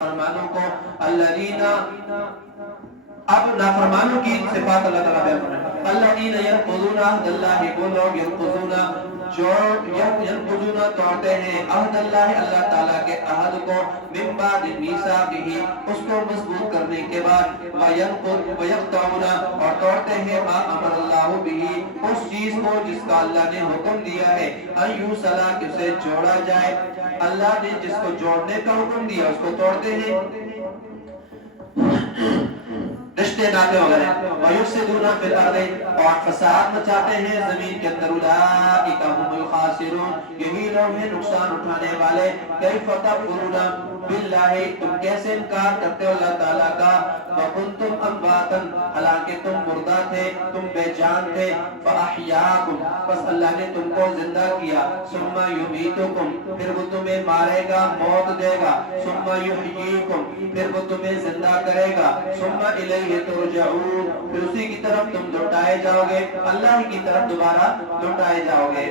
فرمانوں کو الذین، اب نافرمانوں کی صفات اللہ تعالیٰ بیان کر رہے ہیں. الذین ینقضون عہد اللہ، وہ لوگ ینقضون جو ینقضون توڑتے ہیں عہد اللہ، اللہ تعالیٰ کے عہد کو، من بعد میثاقہ، اس کو مضبوط کرنے کے بعد، ویقطعون، اور توڑتے ہیں ما امر اللہ بہ، اس چیز کو جس کا اللہ نے حکم دیا ہے، ان یوصل، کہ اسے جوڑا جائے، اللہ نے جس کو جوڑنے کا حکم دیا اس کو توڑتے ہیں، رشتے ناطے وغیرہ. وَيُفْسِدُونَ فِي الْأَرْضِ، اور فساد مچاتے ہیں زمین کے اندر. أُولَٰئِكَ هُمُ الْخَاسِرُونَ، یہی لوگ ہیں نقصان اٹھانے والے. كَيْفَ تَكْفُرُونَ بِاللَّهِ، تم کیسے انکار کرتے ہو اللہ تعالیٰ کا. وَكُنْتُمْ أَمْوَاتًا، حالانکہ تم مردہ تھے، تم بے جان تھے. فَأَحْيَاكُمْ، بس اللہ نے تم کو زندہ کیا. ثُمَّ يُمِيتُكُمْ، پھر وہ تمہیں مارے گا، موت دے گا. ثُمَّ يُحْيِيكُمْ، پھر وہ تمہیں زندہ کرے گا. ثُمَّ إِلَيْهِ تُرْجَعُونَ، پھر اسی کی طرف تم لوٹائے جاؤ گے، اللہ کی طرف دوبارہ لوٹائے جاؤ گے.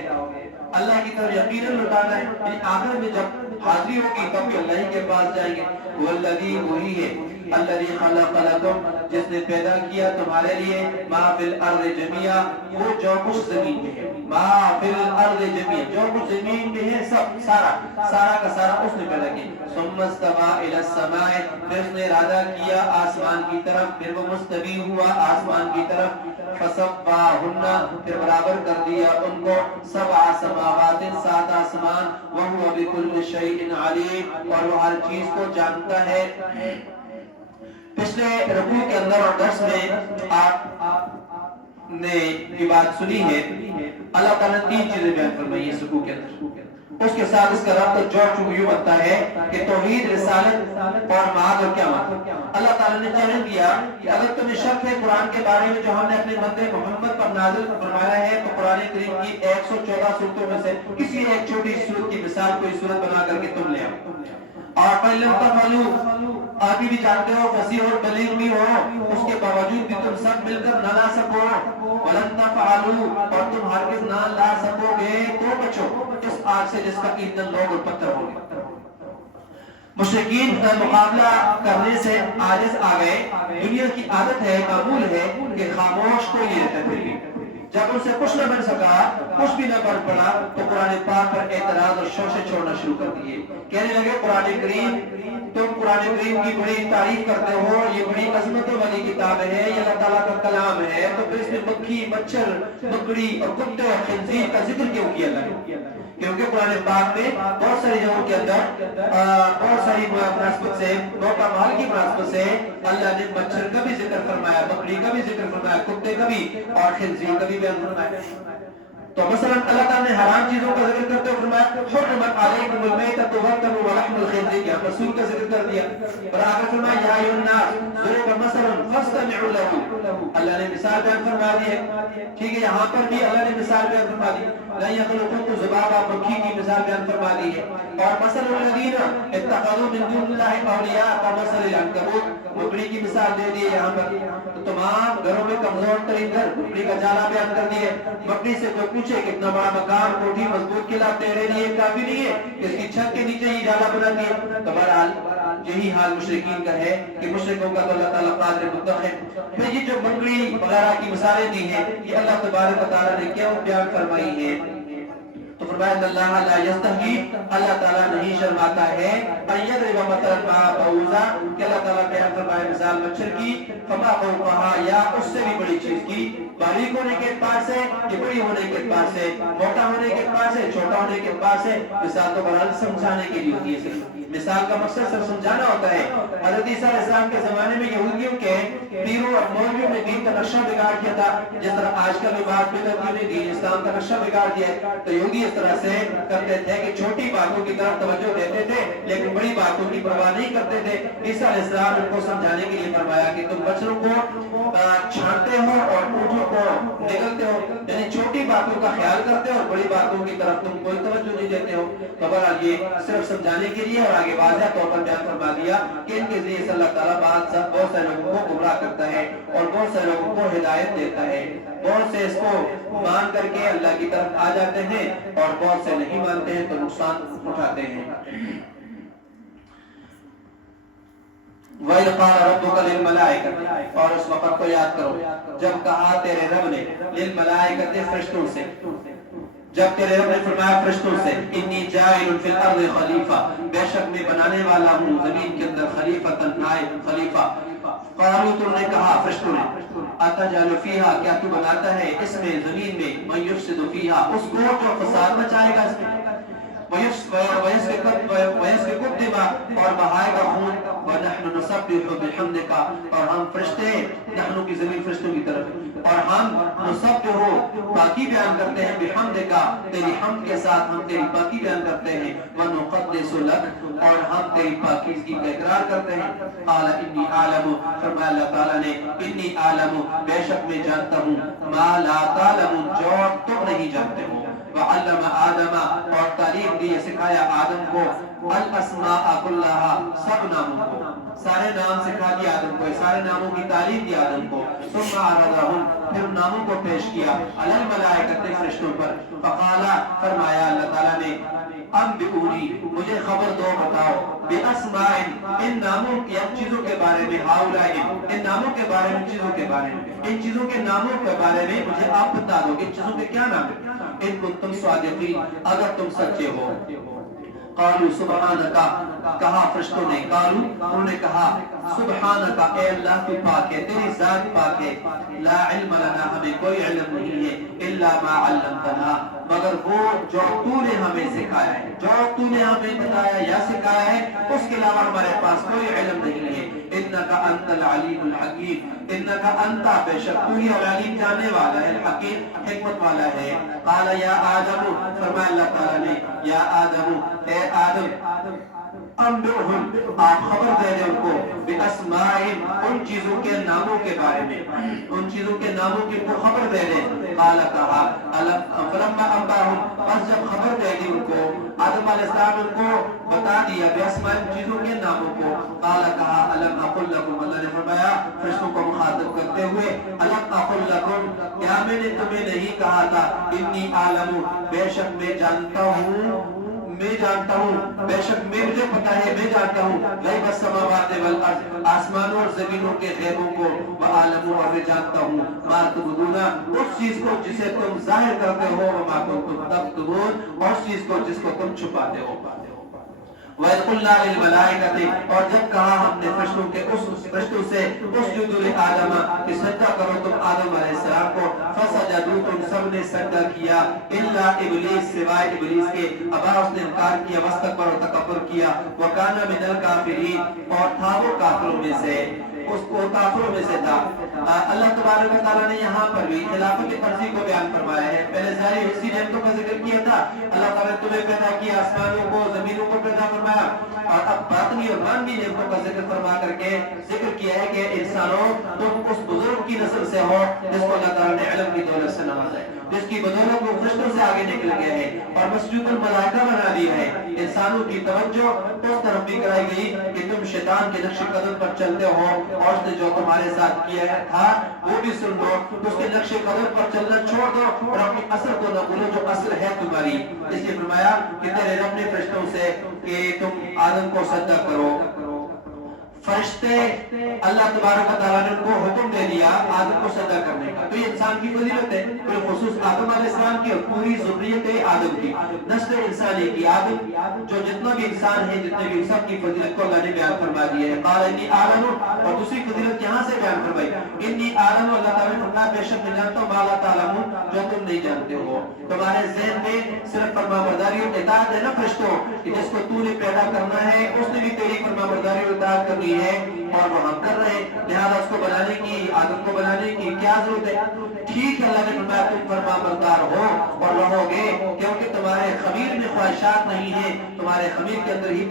اللہ کی طرف یقیناً لوٹانا ہے، یعنی آخر میں جب حاضری ہوگی تب بھی اللہ ہی کے پاس جائیں گے. والذی، وہی ہے، الذی خلق لکم، جس نے پیدا کیا تمہارے لیے، ما فی الارض جميعا، وہ جو کچھ زمین میں ہے، ما فی الارض جميعا، جو کچھ زمین میں ہے سب، سارا کا سارا اس نے پیدا کیا. ثم استوى الى السماء، پھر اس نے ارادہ کیا آسمان کی طرف، پھر وہ مستوی ہوا آسمان کی طرف. فسواہن، پھر برابر کر دیا ان کو. سبع سماوات، 7 آسمان. وهو بكل شيء عليم، اور وہ ہر چیز کو جانتا ہے. پچھلے رکوع کے اندر اور درس میں آپ نے یہ بات سنی ہے، اللہ تعالیٰ نے 3 چیزیں بیان فرمائی اس رکوع کے اندر. اس کے ساتھ اس کا رابطہ جو یوں بنتا ہے کہ توحید، رسالت اور معاد اور قیامت. اللہ تعالیٰ نے چیلنج دیا کہ اگر تمہیں شک ہے قرآن کے بارے میں جو ہم نے اپنے بندے محمد پر نازل فرمایا ہے، تو قرآن کریم کی 114 صورتوں میں سے کسی ایک چھوٹی صورت کی مثال کوئی صورت بنا کر کے تم لے آؤ. اور پہلے آپ بھی جانتے ہو فصیح اور بلیغ بھی ہو، اس کے باوجود بھی تم سب مل کر نہ لا سکو. وَلَن تَفْعَلُوا، اور تم ہرگز نہ لا سکو گے تو بچو اس آگ سے جس کا ایندھن لوگ اور پتھر ہوں گے. مشرکین مقابلہ کرنے سے عاجز آ گئے. دنیا کی عادت ہے، معمول ہے کہ خاموش کوئی نہیں رہتا. پھر بھی جب ان سے کچھ نہ بن سکا، کچھ بھی نہ بن پڑا، تو قرآن پاک پر اعتراض اور شوشے چھوڑنا شروع کر دیے. کہنے لگے قرآن کریم، تم قرآن کریم کی بڑی تعریف کرتے ہو، یہ بڑی عظمتوں والی کتاب ہے، یہ اللہ تعالیٰ کا کلام ہے، تو پھر اس میں مکھی، مچھر، مکڑی اور کتے اور خنزیر کا ذکر کیوں کیا گیا؟ کیونکہ قرآن پاک میں بہت ساری جگہوں کے اندر بہت ساری مناسبت سے، موقع محل کی مناسبت سے اللہ نے مچھر کا بھی ذکر فرمایا، مکڑی کا بھی ذکر فرمایا، کتے کا بھی اور خنزیر کا بھی بیان فرمایا. تو مثلا اللہ تعالیٰ نے حرام چیزوں کا ذکر کرتے ہوئے فرمایا حرمت علیکم المیتۃ والدم ولحم الخنزیر، کیا رسول کا ذکر کر دیا. اور آگے فرمایا یا ایھا الناس ضرب مثلا فاستمعوا له، اللہ نے مثال بیان فرما دی ہے. ٹھیک ہے، یہاں پر بھی اللہ نے مثال بیان فرما دی. لا يخلقون ذبابا، مکھی کی مثال بیان فرما دی ہے. اور مثل الذین اتخذوا من دون اللہ اولیاء کمثل العنکبوت، مکڑی کی مثال دے دی یہاں پر. تو تمام گھروں میں کمزور ترین گھر مکڑی کا جالا بیان کر دیے. مکڑی سے کوئی پوچھے کتنا بڑا مکان، کوٹھی، مضبوط قلعہ تیرے لیے کافی نہیں ہے، اس کی چھت کے نیچے ہی جالا بنا دیا. تو بہرحال یہی حال مشرکین کا ہے کہ مشرکوں کا تو اللہ تعالیٰ قادر مطلق ہے. پھر یہ جو مکڑی وغیرہ کی مثالیں دی ہیں، یہ اللہ تبارک و تعالیٰ نے کیوں بیان فرمائی ہے؟ تو فرمایا اللہ لا یستحیی، اللہ تعالیٰ نہیں شرماتا ہے، ان یضرب مثلا ما بعوضہ، کہ اللہ تعالیٰ بیان فرمائے مثال مچھر کی، فما فوقہا، یا اس سے بھی بڑی چیز کی، باریک ہونے کے اعتبار سے، یہ بڑی ہونے کے اعتبار سے، موٹا ہونے کے اعتبار سے، چھوٹا ہونے کے اعتبار سے. مثال تو بہرحال سمجھانے کے لیے ہوتی ہے، صرف مثال کا مقصد صرف سمجھانا ہوتا ہے. حضرت عیسیٰ علیہ السلام کے زمانے میں یہودیوں کے پیروں اور مولویوں نے دین کا نقشہ بگاڑ دیا تھا، جس طرح آج کل بھی بعض بدعتیوں نے دین اسلام کا نقشہ بگاڑ دیا ہے. تو یہودی اس طرح سے کرتے تھے کہ چھوٹی باتوں کی طرف توجہ دیتے تھے لیکن بڑی باتوں کی پرواہ نہیں کرتے تھے. عیسیٰ علیہ السلام نے ان کو سمجھانے کے لیے فرمایا کہ تم بچوں کو چھانٹتے ہو اور اونٹوں کو نگلتے ہو، یعنی چھوٹی باتوں کا خیال کرتے ہو اور بڑی باتوں کی طرف تم کوئی توجہ نہیں دیتے ہو. تو بہرحال یہ صرف سمجھانے کے لیے، اور آگے واضح طور پر بیان فرما دیا کہ ان کے ذریعے سے اللہ تعالیٰ بہت سارے لوگوں کو گمراہ کرتا ہے اور بہت سارے لوگوں کو ہدایت دیتا ہے. بہت سے اس کو مان کر کے اللہ کی طرف آ جاتے ہیں اور بہت سے نہیں مانتے ہیں تو نقصان اٹھاتے ہیں. وَإِذْ قَالَ رَبُّكَ لِلْمَلَائِكَةِ، اور اس وقت کو یاد کرو جب کہا تیرے رب نے لِلْمَلَائِكَةِ فرشتوں سے، جب تیرے رب نے فرمایا فرشتوں سے انی جاعل فی الارض خلیفہ، بے شک میں بنانے والا ہوں زمین کے اندر خلیفۃ نائب خلیفہ. قالوا تم نے کہا فرشتوں نے اتجعل فیہا، کیا تو بناتا ہے اس میں زمین میں من یفسد فیہا، اس کو جو فساد مچائے گا اس میں، وَيَسْفِكُ الدِّمَاءَ، اور بہائے گا خون، وَنَحْنُ نُسَبِّحُ بِحَمْدِكَ، اور ہم فرشتے نحنو کی زمین فرشتوں کی طرف، اور ہم نسبح پاکی بیان کرتے ہیں بحمدک، تیری حمد کے ساتھ ہم تیری پاکی بیان کرتے ہیں، وَنُقَدِّسُ لَكَ، اور ہم تیری پاکیزگی کا اقرار کرتے ہیں. قال انی اعلم، فرمایا اللہ تعالیٰ نے انی اعلم، بے شک میں جانتا ہوں، ما لا تعلمون، جو تم نہیں جانتے ہو. وعلم آدم، اور تعلیم دی سکھایا آدم کو، الاسماء کلہا، سب ناموں کو، سارے نام سکھا دی آدم کو، سارے ناموں کی تعلیم دی آدم کو. ثم عرضہم، پھر ناموں کو پیش کیا، علی الملائکۃ، فرشتوں پر. فقالا، فرمایا اللہ تعالیٰ نے انبئونی، مجھے خبر دو بتاؤ، باسماء، ان ناموں کی چیزوں کے بارے میں، ہؤلاء، ان ناموں کے بارے میں، چیزوں کے بارے میں، ان چیزوں کے ناموں کے بارے میں مجھے آپ بتا دو، ان چیزوں کے کیا نام ہیں. ان کنتم صادقین، اگر تم سچے ہو. قالوا سبحانک، کہا فرشتوں نے، قالوا انہوں نے کہا سبحانک، اے اللہ تو پاک ہے، تیری ذات پاک ہے. لا علم لنا، ہمیں کوئی علم نہیں ہے، الا ما علمتنا، مگر وہ جو تو نے ہمیں سکھایا ہے، جو تو نے ہمیں بتایا یا سکھایا ہے، اس کے علاوہ ہمارے پاس کوئی علم نہیں ہے. انک انت العلیم الحکیم، انک انت، بے شک تو ہی علیم جاننے والا ہے، الحکیم حکمت والا ہے. قال یا آدم، فرمایا اللہ تعالیٰ نے یا آدم، اے آدم، انبئہم، آپ خبر دے دیں ان کو، باسمائہم، ان چیزوں کے ناموں کے بارے میں، ان چیزوں کے ناموں کی کو خبر دے دیں. قال، کہا، فلما انباہم، بس جب خبر دے دی ان کو، آدم علیہ السلام ان کو بتا دیا باسمائہم، چیزوں کے ناموں کو. قال، کہا، الم اقل لکم، اللہ نے فرمایا فرشتوں کو مخاطب کرتے ہوئے، الم اقل لکم، کیا میں نے تمہیں نہیں کہا تھا، انی عالم، بے شک میں جانتا ہوں، میں جانتا ہوں، بے شک مجھے پتا ہے، میں جانتا ہوں، غیب السماوات والارض، آسمانوں اور زمینوں کے غیبوں کو، وعالم، اور میں جانتا ہوں، ما تبدون، اس چیز کو جسے تم ظاہر کرتے ہو، وما کنتم تکتمون، اور اس چیز کو جس کو تم چھپاتے ہو. وَإِذْ قُلْنَا لِلْمَلَائِكَةِ، اور جب کہا ہم نے فرشتوں کے فرشتوں سے، اسجدوا لآدم، کہ سجدہ کرو تم آدم علیہ السلام کو، فسجدوا، تم سب نے سجدہ کیا، الا ابلیس، سوائے ابلیس کے، ابا، اس نے انکار کیا، واستکبر، اور تکبر کیا، وَكَانَ مِنَ الْكَافِرِينَ، اور تھا وہ کافروں میں سے، اس کو کافروں میں سے تھا. اللہ تبارک و تعالیٰ نے یہاں پر بھی خلافت کی ترجیح کو بیان فرمایا ہے. پہلے ظاہری حصی نعمتوں کا ذکر کیا تھا، اللہ تعالیٰ نے تمہیں پیدا کیا، آسمانوں کو، زمینوں کو پیدا فرمایا، اور اب باطنی اور مانوی نعمتوں کا ذکر فرما کر کے ذکر کیا ہے کہ انسانوں تم اس بزرگ کی نسل سے ہو جس کو اللہ تعالیٰ نے علم کی دولت سے نوازا ہے، جس کی بدولت وہ فرشتوں سے آگے نکل گئے ہیں اور مسجود الملائکہ بنا دیا ہے. انسانوں کی توجہ اس طرف بھی کرائی گئی کہ تم شیطان کے نقش قدم پر چلتے ہو، اور اس نے جو تمہارے ساتھ کیا تھا وہ بھی سن لو، اس کے نقش قدم پر چلنا چھوڑ دو، اور اپنی اصل کو نہ بھولو جو اصل ہے تمہاری. اس لیے فرمایا کہ تیرے رب نے فرشتوں سے کہ تم آدم کو سجدہ کرو. فرشتے اللہ تبارک و تعالیٰ نے ان کو حکم دے دیا آدم کو سجدہ کرنے کا. تو یہ انسان کی فضیلت ہے، بالخصوص آدم علیہ السلام کی اور پوری ذریت آدم کی، نسل انسانی کی. آدم جو جتنا بھی انسان ہے، جتنے بھی سب کی فضیلت کو اللہ نے بیان فرما دی ہے. قال انی اعلم، اور دوسری فضیلت یہاں سے بیان فرمائی، انی اعلم، اللہ تعالیٰ نے فرمایا بے شک میں جانتا ہوں، ما لا تعلمون، جو تم نہیں جانتے ہو. تمہارے ذہن میں صرف فرمانبرداری اور اطاعت ہے نا فرشتوں، کہ جس کو تو نے پیدا کرنا ہے اس نے بھی تیری فرمانبرداری اور اطاعت کرنی ہے، اور وہ ہم کر رہے ہیں. لہذا اس کو بنانے کی، آدم کو بنانے کی کیا ضرورت ہے؟ ٹھیک ہے، اللہ نے فرمایا تم فرمانبردار ہو اور رہو گے، کیونکہ تمہارے خمیر میں خواہشات نہیں ہیں، تمہارے خمیر کے اندر ہی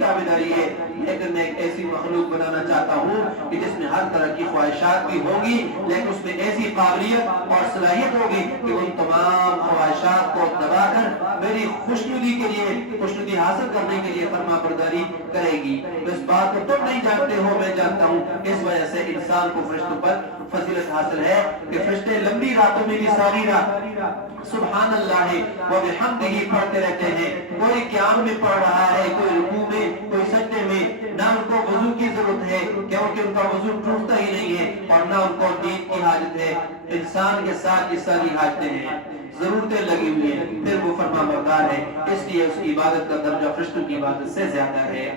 تابعداری ہے. لیکن میں ایک ایسی مخلوق بنانا چاہتا ہوں کہ جس میں ہر طرح کی خواہشات بھی ہوگی، لیکن اس میں ایسی قابلیت اور صلاحیت ہوگی کہ ان تمام خواہشات کو دبا کر میری خوشنودی کے لیے، خوشنودی حاصل کرنے کے لیے فرمانبرداری کرے گی. تو اس بات کو تم نہیں جانتے ہو، میں جانتا ہوں. اس وجہ سے انسان کو فرشتوں پر فضیلت حاصل ہے کہ فرشتے لمبی راتوں میں بھی ساری رات سبحان اللہ و بحمدہ پڑھتے رہتے ہیں. کوئی قیام میں پڑھ رہا ہے، کوئی رکوع میں، کوئی سجدے میں، نہ ان کو وضو کی ضرورت ہے کیونکہ ان کا وضو ٹوٹتا ہی نہیں ہے، اور نہ ان کو نیند کی حاجت ہے۔ انسان کے ساتھ یہ ساری حاجتیں ہیں، ضرورتیں لگی ہوئی ہیں، پھر وہ فرما بردار ہے، اس لیے اس کی عبادت کا درجہ فرشتوں کی عبادت سے زیادہ ہے۔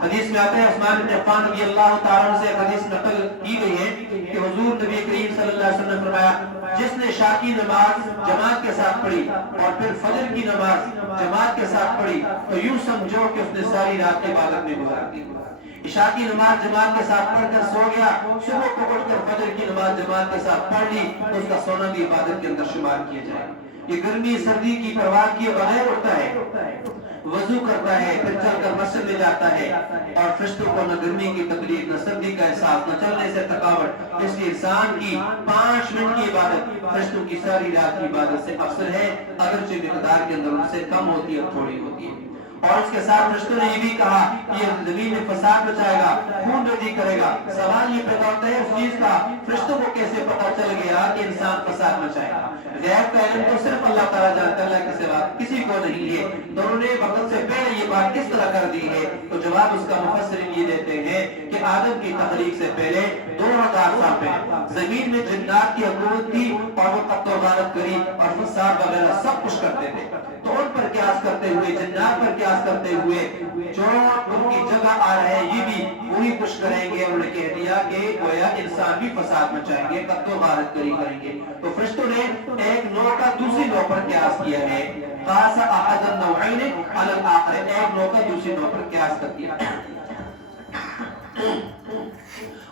حدیث میں آتا ہے عثمان بن عفان رضی اللہ تعالیٰ عنہ سے حدیث نقل کی گئی ہے کہ حضور نبی کریم صلی اللہ علیہ وسلم نے فرمایا جس نے عشاء کی نماز جماعت کے ساتھ پڑھی اور پھر فجر کی نماز جماعت کے ساتھ پڑھی تو یوں سمجھو کہ اس نے ساری رات عبادت میں گزار دی۔ عشاء کی نماز جماعت کے ساتھ پڑھ کر سو گیا، صبح کو اٹھ کر فجر کی نماز جماعت کے ساتھ پڑھ لی تو اس کا سونا بھی عبادت کے اندر شمار کیا جائے۔ یہ گرمی سردی کی پرواہ کیے بغیر اٹھتا ہے، وضو کرتا ہے، پھر چل کر مسجد میں جاتا ہے، اور فرشتوں کو نہ گرمی کی تکلیف، نہ سردی کا احساس، نہ چلنے سے تھکاوٹ، اس لیے انسان کی 5 منٹ کی عبادت فرشتوں کی ساری رات کی عبادت سے افضل ہے، اگرچہ مقدار کے اندر ان سے کم ہوتی ہے، تھوڑی ہوتی ہے۔ اور اس کے ساتھ فرشتوں نے یہ بھی کہا کہ یہ زمین میں فساد مچائے گا، خون ریزی کرے گا۔ سوال یہ پیدا ہوتا ہے اس چیز کا فرشتوں کو کیسے پتا چل گیا کہ انسان فساد مچائے گا؟ غیب کا علم تو صرف اللہ تعالیٰ جانتا ہے، اللہ کے سوا کسی کو نہیں ہے، تو انہوں نے وقت سے پہلے یہ بات کس طرح کر دی ہے؟ تو جواب اس کا مفسرین یہ دیتے ہیں کہ آدم کی تخلیق سے پہلے 2000 سال پہلے زمین میں جنات کی حکومت تھی اور وہ قتل و غارت کری اور فساد وغیرہ سب کچھ کرتے تھے، تو ان پر قیاس کرتے ہوئے، جنات پر قیاس کرتے ہوئے جو ان کی جگہ آ رہے ہیں یہ بھی وہی کچھ کریں گے۔ انہوں نے کہہ دیا کہ گویا انسان بھی فساد مچائیں گے، قتل و غارت کریں گے۔ تو فرشتوں نے ایک نوع کا دوسری نوع پر قیاس کیا ہے، قاس احد النوعین علی الاخر، ایک نوع کا دوسری نوع پر قیاس کر دیا۔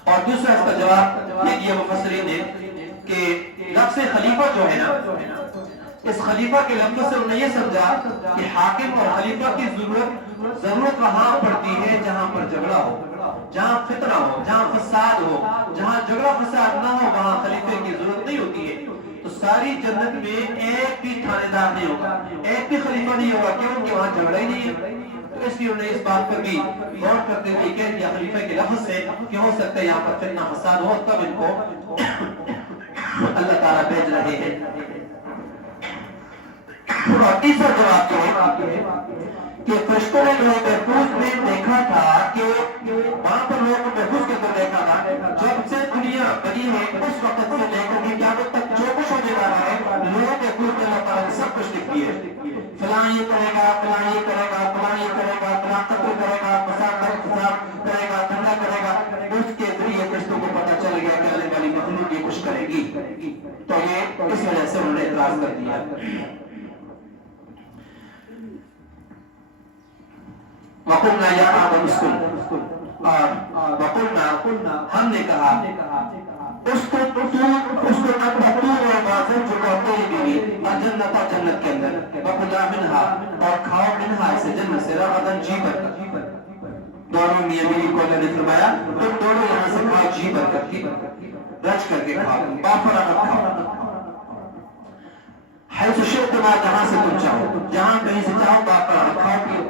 اور دوسرا اس کا جواب یہ دیا مفسرین نے کہ لفظ خلیفہ جو ہے نا، اس خلیفہ کے لفظ سے انہوں نے یہ سمجھا کہ حاکم اور خلیفہ کی ضرورت وہاں پڑتی ہے جہاں پر جھگڑا ہو، جہاں فتنہ ہو، جہاں فساد ہو، جہاں جھگڑا فساد نہ ہو وہاں خلیفے کی ضرورت نہیں ہوتی ہے۔ تو ساری جنت میں ایک بھی تھانے دار نہیں ہوگا، ایک بھی خلیفہ نہیں ہوگا، کیونکہ وہاں جھگڑا ہی نہیں ہے۔ تو اس لیے انہوں نے اس بات پر بھی غور کرتے ہوئے کہہ دیا خلیفہ کے لفظ سے کہ ہو سکتا ہے یہاں پر فتنہ فساد ہو، تب ان کو اللہ تعالیٰ بھیج رہے ہیں۔ اور تیسرا جواب جو ہے کہ فرشتوں نے جو محفوظ میں دیکھا تھا کہ وہاں پر لوگوں کو محفوظ کے اندر دیکھا تھا جب سے دنیا بنی ہے اس وقت سے لے کر کے قیامت تک جو کچھ ہونے والا ہے لوگوں کے محفوظ میں اللہ تعالیٰ نے سب کچھ لکھ دیا ہے۔ فلاں یہ کرے گا، فلاں یہ کرے گا، فلاں یہ کرے گا، فلاں قتل کرے گا، فساد کرے گا، دھندا کرے گا، اس کے ذریعے فرشتوں کو پتہ چل گیا کہ آنے والی مخلوق یہ کچھ کرے گی۔ تو یہ اس وجہ سے انہوں نے اعتراض کر دیا۔ وَقُلْنَا يَا آدَمُ اسْكُنْ، اور وَقُلْنَا ہم نے کہا اس کو جنت جنت کے اندر وَقُلَا مِنْهَا، اور کھاؤ منہا اسے جنت سے رغداً جی بھر کر۔ دونوں میاں بیوی کو اللہ نے فرمایا تم دونوں یہاں سے کھاؤ جی بھر کر کے، رچ کر کے کھاؤ، بافراغت کھاؤ، حیث شئتما، جہاں سے تم چاہو، جہاں کہیں سے چاہو بافراغت کھاؤ پیو،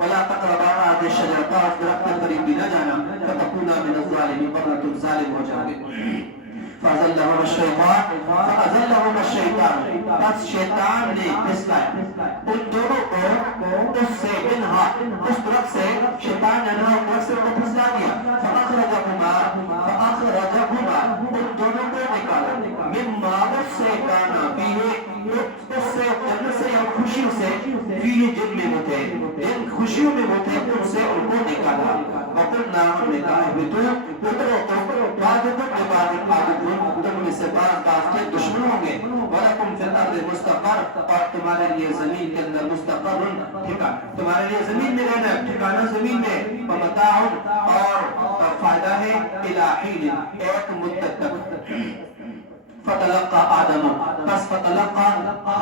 وَلَا تَقْرَبَا هَٰذِهِ الشَّجَرَةَ، اس درخت کے قریب بھی نہ جانا، فَتَكُونَا مِنَ الظَّالِمِينَ، ورنہ تم ظالم ہو جاؤ گے۔ فَأَزَلَّهُمَا الشَّيْطَانُ، بس شیطان نے پھسلایا ان دونوں کو اس سے، منہا اس طرف سے، شیطان نے انہوں طرف سے انہیں پھسلا دیا۔ فَأَخْرَجَهُمَا ان دونوں کو نکالا، مما اس سے کانا فیہ، اس سے جنت سے یا خوشیوں سے، فیہ جن میں وہ تھے، جن خوشیوں میں وہ تھے ان سے ان کو نکالا۔ وَقُلْنَا ہم نے کہا اہبطوا، اترو تو بعضکم لبعض عدو، تم میں سے بعض کے دشمن ہوں گے، وَلَكُمْ فِي الْأَرْضِ مُسْتَقَرٌّ، اور تمہارے لیے زمین کے اندر مستقر ٹھکانہ، تمہارے لیے زمین میں رہنا ہے، ٹھکانہ زمین میں، وَمَتَاعٌ، اور فائدہ ہے، إِلَىٰ حِینٍ، ایک مدت تک۔ فتلقى آدم، پس فتلقى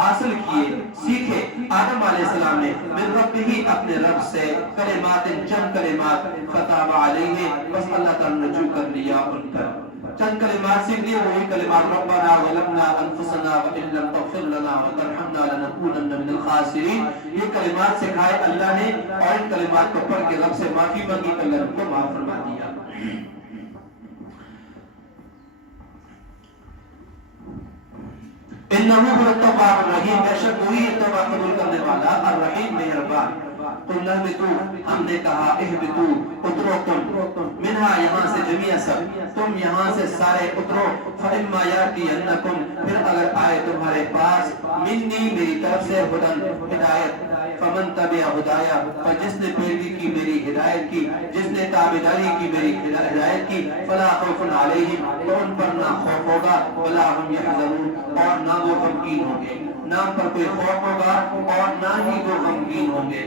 حاصل کیے، سیکھے آدم علیہ السلام نے من ربہ، اپنے رب سے، کلمات، چند کلمات، فتاب علیہ، بس اللہ تعالیٰ نے رجوع کر لیا ان پر، چند کلمات سیکھ لیے، وہی کلمات ربنا ظلمنا انفسنا وان لم تغفر لنا وترحمنا لنکونن من الخاسرین، یہ کلمات سکھائے اللہ نے، اور ان کلمات کو پڑھ کے رب سے معافی مانگی، اللہ نے کو معاف فرما دیا۔ انہو هو التواب الرحیم، بے شک وہی توبہ قبول کرنے والا الرحیم مہربان۔ قلنا بتو، ہم نے کہا اہبتو، اترو تم، منہا یہاں سے جمیع سب، تم یہاں سے سارے اترو، فإما یاتینکم، پھر اگر آئے تمہارے پاس، منی میری طرف سے ہدن ہدایت، فمن تبع ہدایا، فجس نے پیروی کی میری ہدایت کی، جس نے تابعداری کی میری ہدایت کی، فلا خوف علیہم، تو ان پر نہ خوف ہوگا، ولا هم یحزنون، اور نہ وہ غمگین ہوں گے، نہ ان پر کوئی خوف ہوگا اور نہ ہی وہ غمگین ہوں گے۔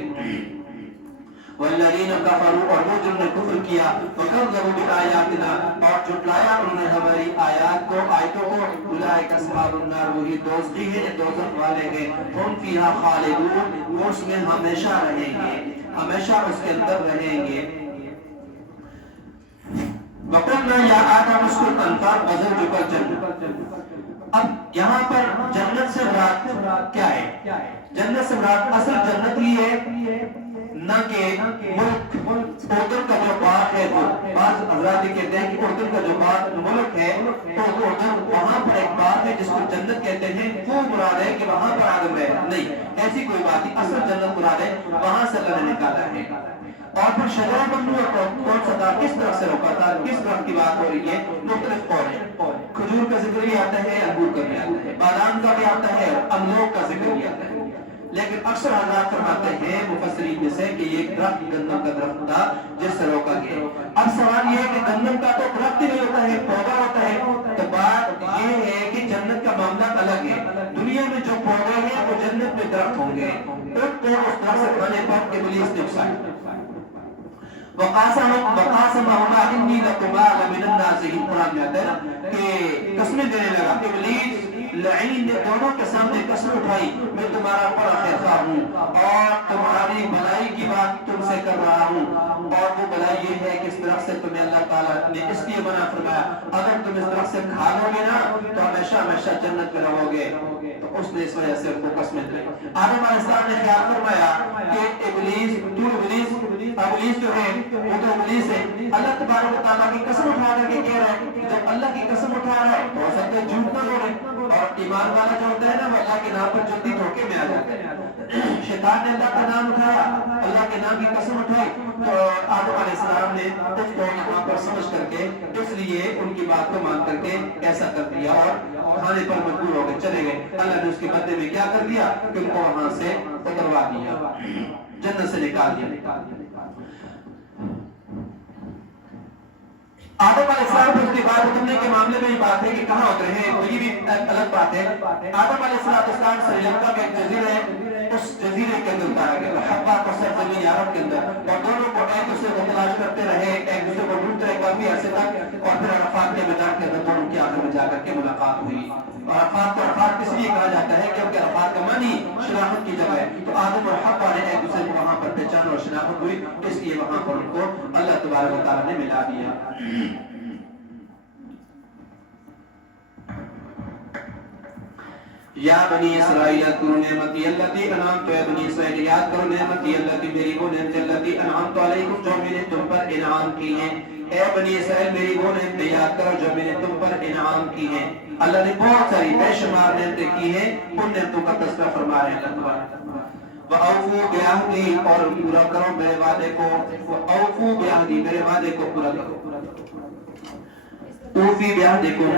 والذین کفروا، اور وہ جنہوں نے کفر کیا، وکذبوا بآیاتنا، اور جھٹلایا انہوں نے ہماری آیات کو، آیتوں کو، اولئک اصحاب النار، وہی دوزخی ہیں، دوزخ والے ہیں، ہم فیہا خالدون، وہ اس میں ہمیشہ رہیں گے، ہمیشہ اس کے اندر رہیں گے۔ وقلنا یا آدم اسکن انت وزوجک الجنۃ، اب یہاں پر جنت سے مراد کیا ہے؟ جنت سے مراد اصل جنت ہی ہے، نہ کہ ملک۔ اردن کا جو باغ ہے، جو بعض حضرات کہتے ہیں کہ اردن کا جو باغ ملک ہے، تو اردن وہاں پر ایک باغ ہے جس کو جنت کہتے ہیں، وہ مراد ہے کہ وہاں پر آدم ہے، نہیں، ایسی کوئی بات نہیں، اصل جنت مراد ہے، وہاں سے اللہ نے نکالا ہے۔ اور پھر شجرہ ممنوع کون سا تھا، کس طرف سے روکا تھا، کس طرف کی بات ہو رہی ہے، مختلف قول ہے، کھجور کا ذکر بھی آتا ہے، انگور کا بھی آتا ہے، بادام کا بھی آتا ہے، املوک کا ذکر بھی آتا ہے، لیکن اکثر حضرات فرماتے ہیں مفسرین میں سے کہ یہ درخت گندم کا درخت تھا جس سے روکا گیا۔ اب سوال یہ ہے کہ گندم کا تو درخت ہی نہیں ہوتا ہے، پودا ہوتا ہے، تو بات یہ ہے کہ جنت کا معاملہ الگ ہے، دنیا میں جو پودے ہیں وہ جنت میں درخت ہوں گے، ان کو اس درخت سے کھانے پر ابلیس نے اکسایا۔ وقاسمہما انی لکما لمن الناصحین، قرآن میں آتا ہے نا کہ قسمیں دینے لگا، ابلیس لعین نے دونوں کے سامنے قسم اٹھائی، میں تمہارا بڑا خیرخواہ ہوں اور تمہاری بھلائی کی بات تم سے کر رہا ہوں، اور وہ بھلائی یہ ہے کہ اس درخت سے تمہیں اللہ تعالیٰ نے اس لیے منع فرمایا، اگر تم اس درخت سے کھا لو گے نا تو ہمیشہ ہمیشہ جنت میں رہو گے، تو اس نے اس وجہ سے ان کو قسمیں دی۔ آدم علیہ السلام نے خیال فرمایا کہ ابلیس جو ہے وہ تو ابلیس ہے، اللہ تبارک و تعالیٰ کی قسم اٹھا کر کے کہہ رہا ہے، جب اللہ کی قسم اٹھا رہا ہے تو ہو سکتا ہے جھوٹ نہ بولے، اور ایمان والا جو ہوتا ہے نا وہ اللہ کے نام پر جلدی دھوکے میں آ جاتا ہے۔ شیطان نے اللہ کا نام اٹھایا، اللہ کے نام کی قسم اٹھائی، تو آدم علیہ السلام نے اس کو یہاں پر سمجھ کر کے، اس لیے ان کی بات کو مان کر کے ایسا کر دیا اور کھانے پر مجبور ہو گئے، چلے گئے۔ اللہ نے اس کے بدلے میں کیا کر دیا کہ ان کو وہاں سے اتروا دیا، جنت سے نکال دیا۔ آدم علیہ السلام کو اس کے بعد اترنے کے معاملے میں یہ بات ہے کہ کہاں اترے ہیں، تو یہ بھی الگ بات ہے۔ آدم علیہ السلام سری لنکا کا ایک جزیرہ ہے، اس جزیرے کے اندر اتارا گیا، حبہ کو سرزمین عرب کے اندر، اور دونوں کو ایک دوسرے کو تلاش کرتے رہے، ایک دوسرے کو ڈھونڈتے رہے کافی عرصے تک، اور پھر عرفات کے میدان کے اندر دونوں کی آخر میں جا کر کے ملاقات ہوئی۔ اور عرفات کو عرفات کس لیے کہا جاتا ہے کیونکہ عرفات کا معنی شناخت کی جگہ ہے، تو آدم اور حوا نے ایک دوسرے کو وہاں پر پہچان اور شناخت ہوئی، اس لیے وہاں پر ان کو اللہ تبارک و تعالیٰ نے ملا دیا۔ یا بنی اسرائیل اذکروا نعمتی التی انعمت، اے بنی اسرائیل یاد کرو نعمتی التی، میری وہ نعمت التی انعمت علیکم، جو میں نے تم پر انعام کی ہیں۔ اے بنی اسرائیل میری وہ نعمتیں یاد کرو جو میں نے تم پر انعام کی ہیں۔ اللہ نے بہت ساری بے شمار نعمتیں کی ہیں، ان نعمتوں کا تذکرہ فرما رہے ہیں اللہ تبارک۔ وَأَوْفُوا بِعَهْدِي، اور پورا کرو میرے وعدے کو، وَأَوْفُوا بِعَهْدِي، میرے وعدے کو پورا کرو۔ اوفی بعہدکم،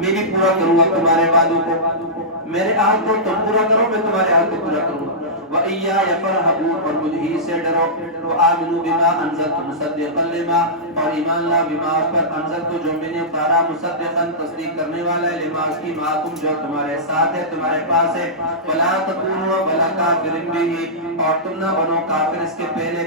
میں بھی پورا کروں گا تمہارے وعدوں کو، میرے عہد کو تم پورا کرو، میں تمہارے عہد کو پورا کروں گا۔ وَإِيَّايَ فَارْهَبُونِ، اور مجھ ہی سے ڈرو۔ وَآمِنُوا بِمَا أَنزَلْتُ مُصَدِّقًا لِمَا، اور ایمان لا بما پر انزلت جو میں نے اتارا، مصدقاً تصدیق کرنے والا ہے، لما اس کی معکم جو تمہارے ساتھ ہے، تمہارے پاس ہے۔ وَلَا تَكُونُوا وَلَا كَافِرٍ بِهِ، اور تم نہ بنو کافر اس کے پہلے،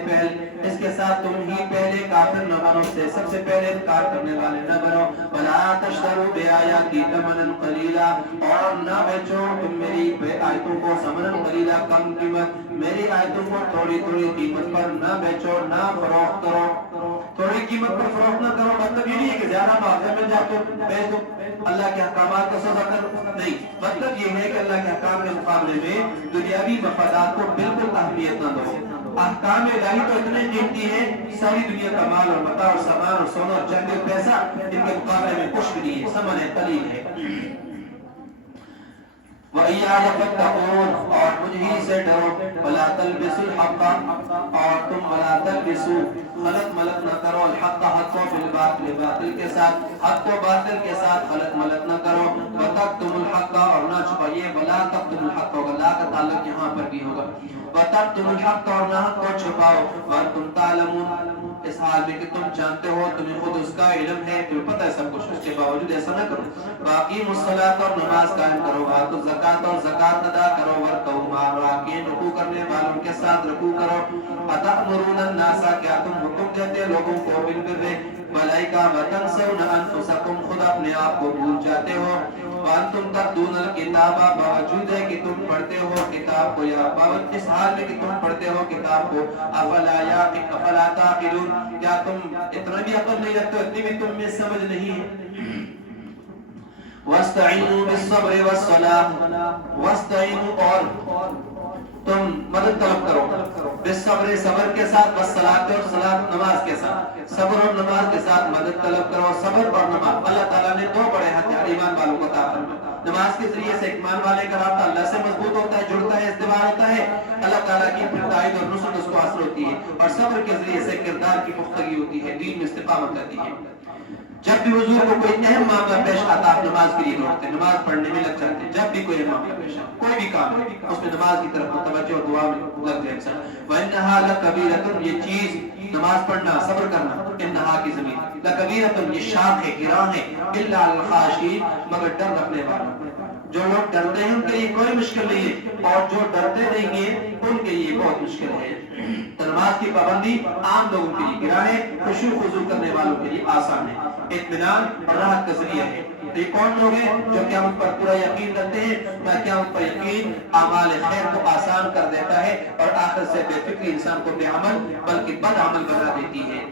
اس کے ساتھ تم ہی پہلے کافر نہ بنو، سے سب سے پہلے انکار کرنے والے نہ بنو۔ وَلَا تَشْتَرُوا بِآيَاتِي ثَمَنًا قَلِيلًا، اور نہ بیچو تم میری آیتوں کو ثمنًا قلیلا، کم قیمت، میری آیتوں کو تھوڑی تھوڑی قیمت پر نہ بیچو، نہ فروخت کرو، تھوڑی قیمت پر فروخت نہ کرو۔ مطلب یہ نہیں ہے کہ زیادہ معاوضہ مل جائے تو بیچ دو، اللہ کے احکامات کو سزا کر نہیں، مطلب یہ ہے کہ اللہ کے احکام کے مقابلے میں دنیاوی مفادات کو بالکل اہمیت نہ دو۔ احکام الہی تو اتنے قیمتی ہیں، ساری دنیا کا مال اور متاع اور سامان اور سونا اور جنگ اور پیسہ ان کے مقابلے میں کچھ بھی نہیں ہے، ثمن قلیل ہے۔ وَإِيَّايَ فَاتَّقُونَ اور مجھ ہی سے ڈرو وَلَا تَلْبِسُوا الْحَقَّ اور تم وَلَا تَلْبِسُوا غلط ملط نہ کرو الحق حق کو بالباطل باطل کے ساتھ حق کو باطل کے ساتھ غلط ملط نہ کرو وَتَكْتُمُوا الْحَقَّ اور نہ چھپائیے وَلَا تَكْتُمُوا الْحَقَّ ہوگا لا کا تعلق یہاں پر بھی ہوگا وَتَكْتُمُوا الْحَقَّ اور نہ حق کو چھپاؤ وَأَنْتُمْ تَعْلَمُونَ اس حال میں کہ تم جانتے ہو تمہیں خود اس کا علم ہے تمہیں پتہ ہے سب کچھ اس کے باوجود ایسا نہ کرو وَأَقِیمُوا الصَّلَاةَ اور نماز قائم کرو وَآتُوا الزَّکَاةَ اور زکات ادا کرو وَارْكَعُوا مَعَ الرَّاکِعِينَ رکوع کرنے والوں کے ساتھ رکوع کرو أَتَأْمُرُونَ النَّاسَ کیا تم حکم دیتے لوگوں کو بالبر بھلائی کا وَتَنْسَوْنَ أَنفُسَكُمْ خود اپنے آپ کو بھول جاتے ہو وَأَنْتُمْ تَتْلُونَ الْكِتَابَ باوجود ہے کہ تم پڑھتے ہو کتاب کو یا باوجود اس حال میں کہ تم پڑھتے ہو کتاب کو أَفَلَا تَعْقِلُونَ کیا تم اتنا بھی عقل نہیں رکھتے اتنی بھی تم میں سمجھ نہیں ہے وَاسْتَعِینُوا بِالصَّبْرِ وَالصَّلَاةِ وَاسْتَعِینُوا اور تم مدد طلب کرو بالصبر صبر کے ساتھ والصلاۃ اور صلاۃ نماز کے ساتھ صبر اور نماز کے ساتھ مدد طلب کرو صبر اور نماز اللہ تعالیٰ نے دو بڑے ہتھیار ایمان والوں کو عطا فرمائے نماز کے ذریعے سے ایمان والے کا رابطہ اللہ سے مضبوط ہوتا ہے جڑتا ہے ازدواج ہوتا ہے اللہ تعالیٰ کی تائید اور نصرت اس کو حاصل ہوتی ہے اور صبر کے ذریعے سے کردار کی پختگی ہوتی ہے دین میں استقامت رہتی ہے جب بھی حضور کو کوئی اہم معاملہ پیش آتا آپ نماز کے لیے دوڑتے نماز پڑھنے میں لگ جاتے ہیں جب بھی کوئی اہم معاملہ پیش آتا کوئی بھی کام ہے اس میں نماز کی طرف متوجہ اور دعا میں لگ جائے انسان وَإِنَّهَا لَكَبِيرَةٌ یہ چیز نماز پڑھنا صبر کرنا انہا کی زمین لَكَبِيرَةٌ یہ شاق ہے گراں ہے إِلَّا الْخَاشِينَ مگر ڈر رکھنے والوں جو لوگ ڈرتے ہیں ان کے لیے کوئی مشکل نہیں ہے اور جو ڈرتے نہیں ہیں ان کے لیے بہت مشکل ہے نماز کی پابندی عام لوگوں کے لیے گراں ہے خشوع خضوع کرنے والوں کے لیے آسان ہے اطمینان اور راحت کا ذریعہ ہے تو یہ کون لوگ ہیں جو قیامت پر پورا یقین رکھتے ہیں قیامت پر یقین اعمال خیر کو آسان کر دیتا ہے اور آخرت سے بے فکری انسان کو بے عمل بلکہ بد عمل بنا دیتی ہے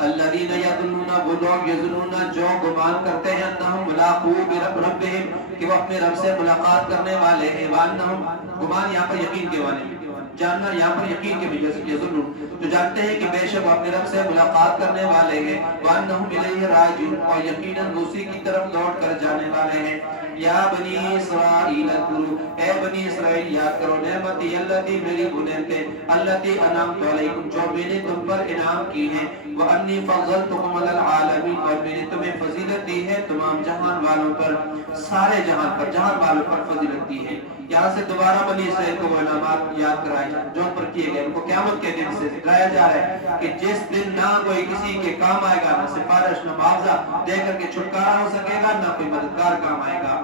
الذین یظنون وہ لوگ یظنون جو گمان کرتے ہیں انہم ملاقو بربہم کہ وہ اپنے رب سے ملاقات کرنے والے ہیں وانہم گمان یہاں پر یقین کے والے جاننا یہاں پر یقین کے بھی یظنون جو جانتے ہیں کہ بے شک اپنے رب سے ملاقات کرنے والے ہیں وانہم الیہ راجعون اور یقیناً اسی کی طرف لوٹ کر جانے والے ہیں یا بنی اسرائیل اذکروا اے بنی اسرائیل یاد کرو نعمتی اللتی میری نعمتیں اللتی انعمت علیکم جو میں نے تم پر انعام کی ہیں وانی فضلتکم علی العالمین اور میں نے تمہیں فضیلت دی ہے تمام جہان والوں پر سارے جہان پر جہان والوں پر فضیلت دی ہے یہاں سے دوبارہ بنی اسرائیل کو وہ انعامات یاد کرائے جو ان پر کیے گئے ان کو قیامت کے دن سے سکھایا جا رہا ہے کہ جس دن نہ کوئی کسی کے کام آئے گا نہ سفارش نہ معاوضہ دے کر کے چھٹکارا ہو سکے گا نہ کوئی مددگار کام آئے گا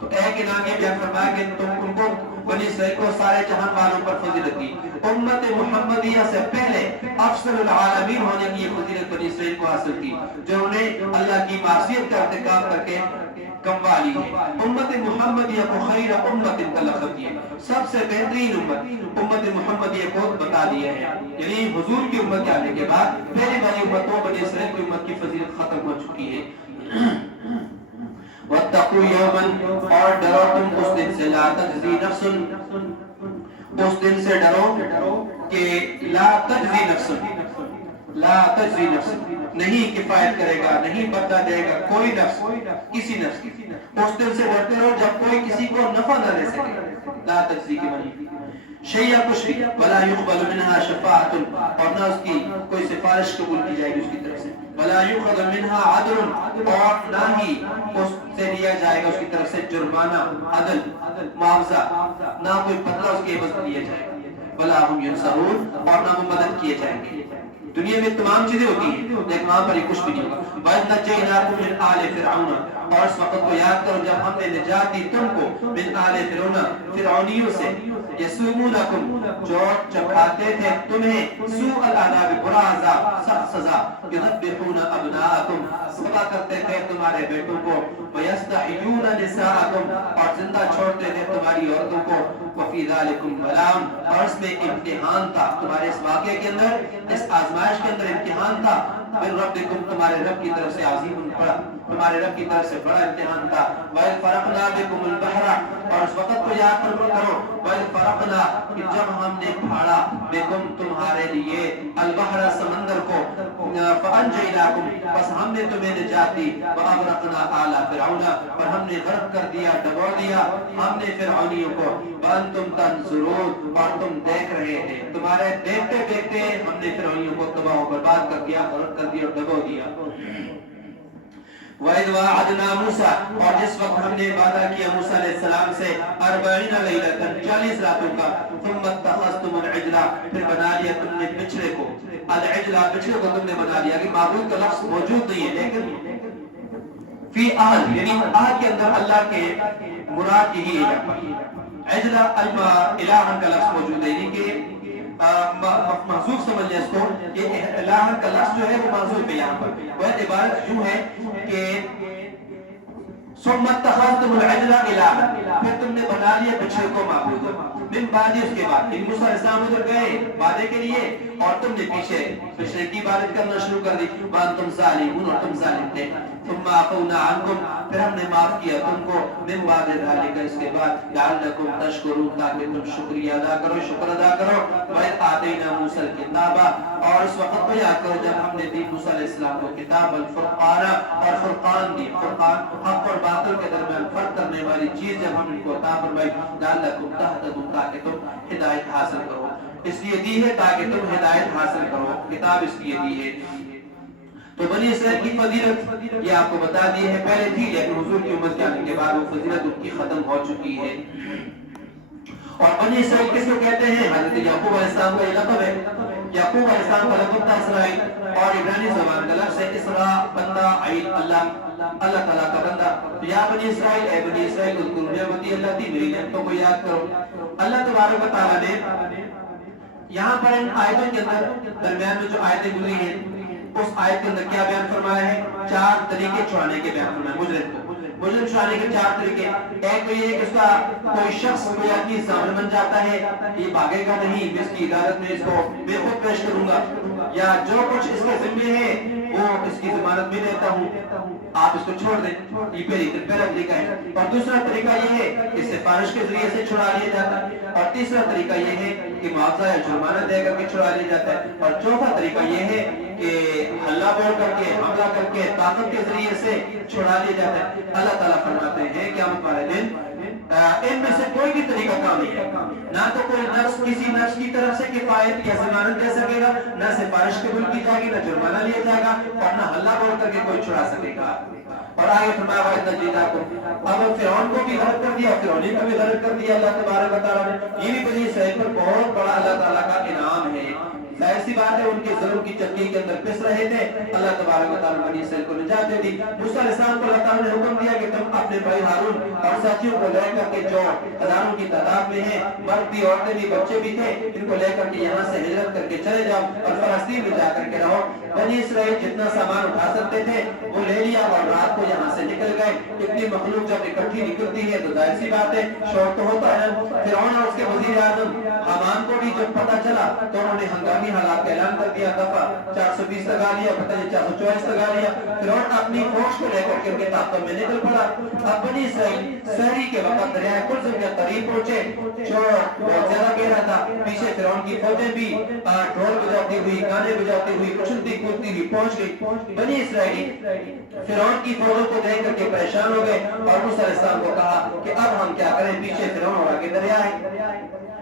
تو ایک انعام یہ بیان فرمایا کہ تم ان کو بنی اسرائیل کو سارے جہان والوں پر فضیلت دی امت محمدیہ سے پہلے افضل العالمین ہونے کی یہ فضیلت بنی اسرائیل کو حاصل تھی جو انہیں اللہ کی معصیت کا ارتکاب کر کے کموا لی ہے امت محمدیہ کو خیر امت کا لقب دیا سب سے بہترین امت محمدیہ کو بتا دیا ہے یعنی حضور کی امت کے آنے کے بعد پہلی والی امتوں بنی اسرائیل کی امت کی فضیلت ختم ہو چکی ہے واتقوا یوما اور ڈرو تم اس دن سے لا تجزی نفس اس دن سے ڈرو کہ لا تجزی نفس لا تجزی نفس نہیں کفایت کرے گا نہیں بدلہ دے گا کوئی نفس کسی نفس اس دن سے ڈرتے رہو جب کوئی کسی کو نفع نہ دے سکے لا تجزی کی معنی شیئا کچھ بھی ولا يقبل منها شفاعت اور نہ اس کی کوئی سفارش قبول کی جائے گی اس کی طرف سے ولا يؤخذ منها عدل اور نہ ہی اس سے لیا جائے گا اس کی طرف سے جرمانہ عدل معاوضہ نہ کوئی بدلہ اس کے عوض دیا جائے گا ولا هم ينصرون اور نہ وہ مدد کیے جائیں گے دنیا میں تمام چیزیں ہوتی ہیں لیکن وہاں پر یہ کچھ بھی نہیں ہوگا وَإِذْ نَجَّيْنَاكُمْ مِنْ آلِ فِرْعَوْنَ اور اس وقت کو یاد کرو جب ہم نے نجات دی تم کو من آل فرعون فرعونیوں سے یسومونکم جو چبھاتے تھے تمہیں سوء العذاب برا عذاب سخت سزا یذبحون ابناءکم ذبح کرتے تھے تمہارے بیٹوں کو ویستحیون نساءکم اور زندہ چھوڑتے تھے تمہاری عورتوں کو وفی ذالکم بلاء اور اس میں امتحان تھا تمہارے اس واقعے کے اندر اس آزمائش کے اندر امتحان تھا من ربکم تمہارے رب کی طرف سے عظیم بڑا تمہارے رب کی طرف سے بڑا امتحان تھا وَإِذْ فَرَقْنَا بِكُمُ الْبَحْرَ اور اس وقت کو یاد کرو وَإِذْ فَرَقْنَا کہ جب ہم نے پھاڑا بِكُمْ تمہارے لیے البحر سمندر کو فانجیناکم، بس ہم نے تمہیں نجات دی، واغرقنا آل فرعون، اور ہم نے غرق کر دیا، ڈبو دیا ہم نے فرعونیوں کو، وانتم تنظرون، اور تم دیکھ رہے تھے، تمہارے دیکھتے دیکھتے ہم نے فرعونیوں کو تباہ و برباد کر دیا، غرق کر دیا اور ڈبو دیا۔ وَإِذْ وَعَدْنَا مُوسَىٰ، اور جس وقت ہم نے وعدہ کیا موسیٰ علیہ السلام سے 40 لیلۃ 40 راتوں کا، ثُمَّ اتَّخَذْتُمُ الْعِجْلَ، پھر بنا لیا تم نے بچڑے کو، العجلہ بچڑے کو تم نے بنا لیا، کہ معبود کا لفظ موجود نہیں ہے لیکن فی اہل، یعنی اہل کے اندر اللہ کے مراد یہی ہے، عجلہ الہ کا لفظ موجود ہے، یعنی کہ محذوف سمجھ لیں اس کو، یہ الہ کا لفظ جو ہے وہ محذوف ہے یہاں پر، وہ عبارت یوں ہے کہ ثم اتخذتم العجل الہا، پھر تم نے بنا لیا بچڑے کو معبود، من بعد، اس کے بعد موسیٰ علیہ السلام ادھر گئے وعدے کے لیے اور تم نے پیچھے بچڑے کی عبادت کرنا شروع کر دی، وانتم ظالمون، اور تم ظالم تھے، ثم عفونا عنکم، پھر ہم نے معاف کیا تم کو، من بعد ذلک، اس کے بعد، لعلکم تشکرون، تاکہ تم شکریہ ادا کرو، شکر ادا کرو، وَإِذْ آتَيْنَا مُوسَى الْكِتَابَ، اور اس وقت کو یاد کرو جب ہم نے دی موسیٰ علیہ السلام کو کتاب، الفرقان، اور فرقان دی، فرقان حق اور باطل کے درمیان فرق کرنے والی چیز جب ہم ان کو عطا فرمائی، لعلکم تہتدون، تاکہ تم ہدایت حاصل کرو، اس لیے دی ہے تاکہ تم ہدایت حاصل کرو، کتاب اس لیے دی ہے۔ تو بنی اسرائیل کی فضیلت یہ آپ کو بتا دی ہے، پہلے تھی لیکن حضور کی امت کے آنے کے بعد وہ فضیلت ان کی ختم ہو چکی ہے۔ اور بنی اسرائیل کس کو کہتے ہیں؟ حضرت یعقوب علیہ السلام کا یہ لقب ہے، یعقوب علیہ السلام کا لقب تھا اسرائیل، اور عبرانی زبان کا لفظ ہے اسرا، بندہ، عیل، اللہ تعالیٰ کا بندہ، یا بنی اسرائیل، اے بنی اسرائیل، اذکروا نعمتی اللہ تھی، میری نعمتوں کو یاد کرو۔ اللہ تبارک و تعالیٰ نے یہاں پر ان آیتوں کے اندر درمیان میں جو آیتیں گزری ہیں اس آیت کے اندر کیا بیان فرمایا ہے؟ 4 طریقے چھڑانے کے بیان فرمایا، مجرم چھڑانے کے 4 طریقے، ایک تو یہ ہے کہ اس کا کوئی شخص کوئی آدمی ضامن بن جاتا ہے، یہ بھاگے گا نہیں، میں اس کی عدالت میں اس کو بے خود پیش کروں گا، یا جو کچھ اس کے ذمے ہے وہ اس کی ضمانت میں دیتا ہوں، آپ اس کو چھوڑ دیں، یہ پہلا طریقہ ہے۔ اور دوسرا طریقہ یہ ہے کہ سفارش کے ذریعے سے چھڑا لیا جاتا ہے، اور تیسرا طریقہ یہ ہے کہ معاوضہ یا جرمانہ دے کر کے چھڑا لیا جاتا ہے، اور چوتھا طریقہ یہ ہے کہ ہلہ بول کر کے، حملہ کر کے، طاقت کے ذریعے سے چھڑا لیا جاتا ہے۔ اللہ تعالیٰ فرماتے ہیں قیامت والے دن ان میں سے کوئی بھی طریقہ کام نہیں ہے، نہ تو کوئی نفس کسی نفس کی طرف سے کفایت یا ضمانت دے سکے گا، نہ سفارش قبول کی جائے گی، نہ جرمانہ لیا جائے گا، اور نہ ہلہ بول کر کے کوئی چھڑا سکے گا۔ اور آگے فرمایا وَإِذْ نَجَّيْنَاكُمْ، اب فرعون کو بھی غرق کر دیا، فرعونی کو بھی غرق کر دیا اللہ تبارک و تعالیٰ نے، یہ بھی بنی اسرائیل پر بہت بڑا اللہ تعالیٰ کا انعام ہے۔ ظاہر سی بات ہے ان کے ظلم کی چکی کے اندر پس رہے تھے، اللہ تبارک و تعالیٰ بنی اسرائیل کو نجات دے دی۔ موسیٰ علیہ السلام کو اللہ تعالیٰ نے حکم دیا کہ تم اپنے بھائی ہارون اور ساتھیوں کو لے کر کے جو ہزاروں کی تعداد میں ہیں، مرد بھی، عورتیں بھی، بچے بھی تھے، ان کو لے کر کے یہاں سے ہجرت کر کے چلے جاؤ اور فلسطین میں جا کر کے رہو۔ بنی اسرائیل جتنا سامان اٹھا سکتے تھے وہ لے لیا اور رات کو یہاں سے نکل گئے۔ اتنی مخلوق جب اکٹھی نکلتی ہے تو ظاہر سی بات ہے شور تو ہوتا ہے۔ فرعون اور اس کے وزیر اعظم حامان کو بھی جب پتہ چلا تو انہوں نے ہنگامی حالات کا اعلان کر دیا، دفعہ 420 لگا لیا، پتہ نہیں 444 لگا لیا۔ فرعون اپنی فوج کو لے کر کے ان کے طاقت میں نکل پڑا۔ اب بنی اسرائیل سحری کے وقت دریائے قلزم کے قریب پہنچے جو بہت زیادہ گہرا تھا، پیچھے فرعون کی فوجیں بھی ڈھول بجاتی ہوئی، گانے بجاتی ہوئی، اچھلتی کودتی ہوئی پہنچ گئی۔ بنی اسرائیلی فرعون کی فوجوں کو دیکھ کر کے پریشان ہو گئے اور موسیٰ علیہ السلام کو کہا کہ اب ہم کیا کریں، پیچھے فرعون اور آگے دریا ہے۔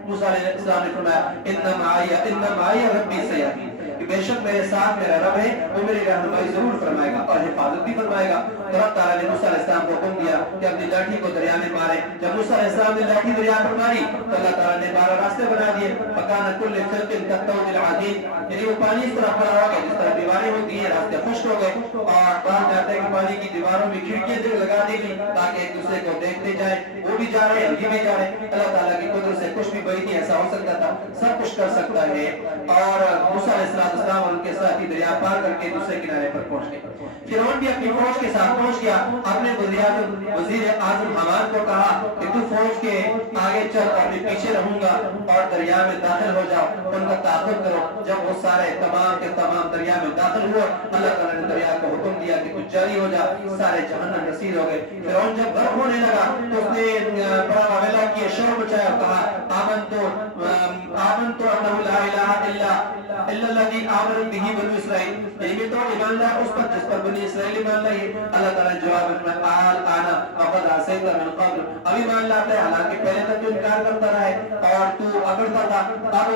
موسیٰ علیہ السلام نے فرمایا ان معی ربی سیہدین، کہ بے شک میرے ساتھ میرا رب ہے، وہ میری رہنمائی ضرور فرمائے گا اور حفاظت بھی فرمائے گا۔ تو رب تعالیٰ نے موسیٰ علیہ السلام کو حکم دیا کہ اپنی لاٹھی کو دریا میں مارے۔ جب موسیٰ علیہ السلام نے لاٹھی دریا پر ماری تو اللہ تعالیٰ نے 12 راستے بنا دیے، فَكَانَ كُلُّ فِرْقٍ كَالطَّوْدِ الْعَظِيمِ، یعنی وہ پانی اس طرح پڑا ہوا کہ جس طرح دیواریں ہوتی ہیں، راستے خشک ہو گئے، اور کہا جاتا ہے کہ پانی کی دیواروں میں کھڑکیاں لگا دی گئی تاکہ ایک دوسرے کو دیکھتے جائیں، وہ بھی جا رہے ہیں یہ بھی جا رہے ہیں۔ اللہ تعالیٰ کی قدرت سے کچھ بھی بڑی نہیں ایسا ہو سکتا تھا، سب کچھ کر سکتا ہے۔ اور موسیٰ علیہ السلام اور ان کے ساتھی دریا پار کر کے دوسرے کنارے پر پہنچ گئے۔ فرعون بھی اپنی فوج کے ساتھ پہنچ گیا، اپنے وزیر اعظم حامان کو کہا کہ تو فوج کے آگے چل اور میں پیچھے رہوں گا اور دریا میں داخل ہو جاؤ، ان کا تعاقب کرو۔ جب وہ سارے تمام کے تمام دریا میں داخل ہوئے، اللہ تعالیٰ نے دریا کو حکم دیا کہ کچھ جاری ہو جا، سارے جہنم رسید ہو گئے۔ فرعون جب غرق ہونے لگا تو اس نے بڑا واویلا کیا، شور مچایا اور کہا آمنتو انہ لا الہ الا الا الذي آمنت به بنو اسرائیل، یعنی تو ایمان لا اس پر جس پر بنی اسرائیل ایمان لائے. اللہ تعالیٰ نے جواب میں آل آنا وقد عصیت من قبل، ابھی ایمان لاتا ہے حالانکہ پہلے تک تو انکار کرتا رہا ہے اور تو اگڑتا تھا، اب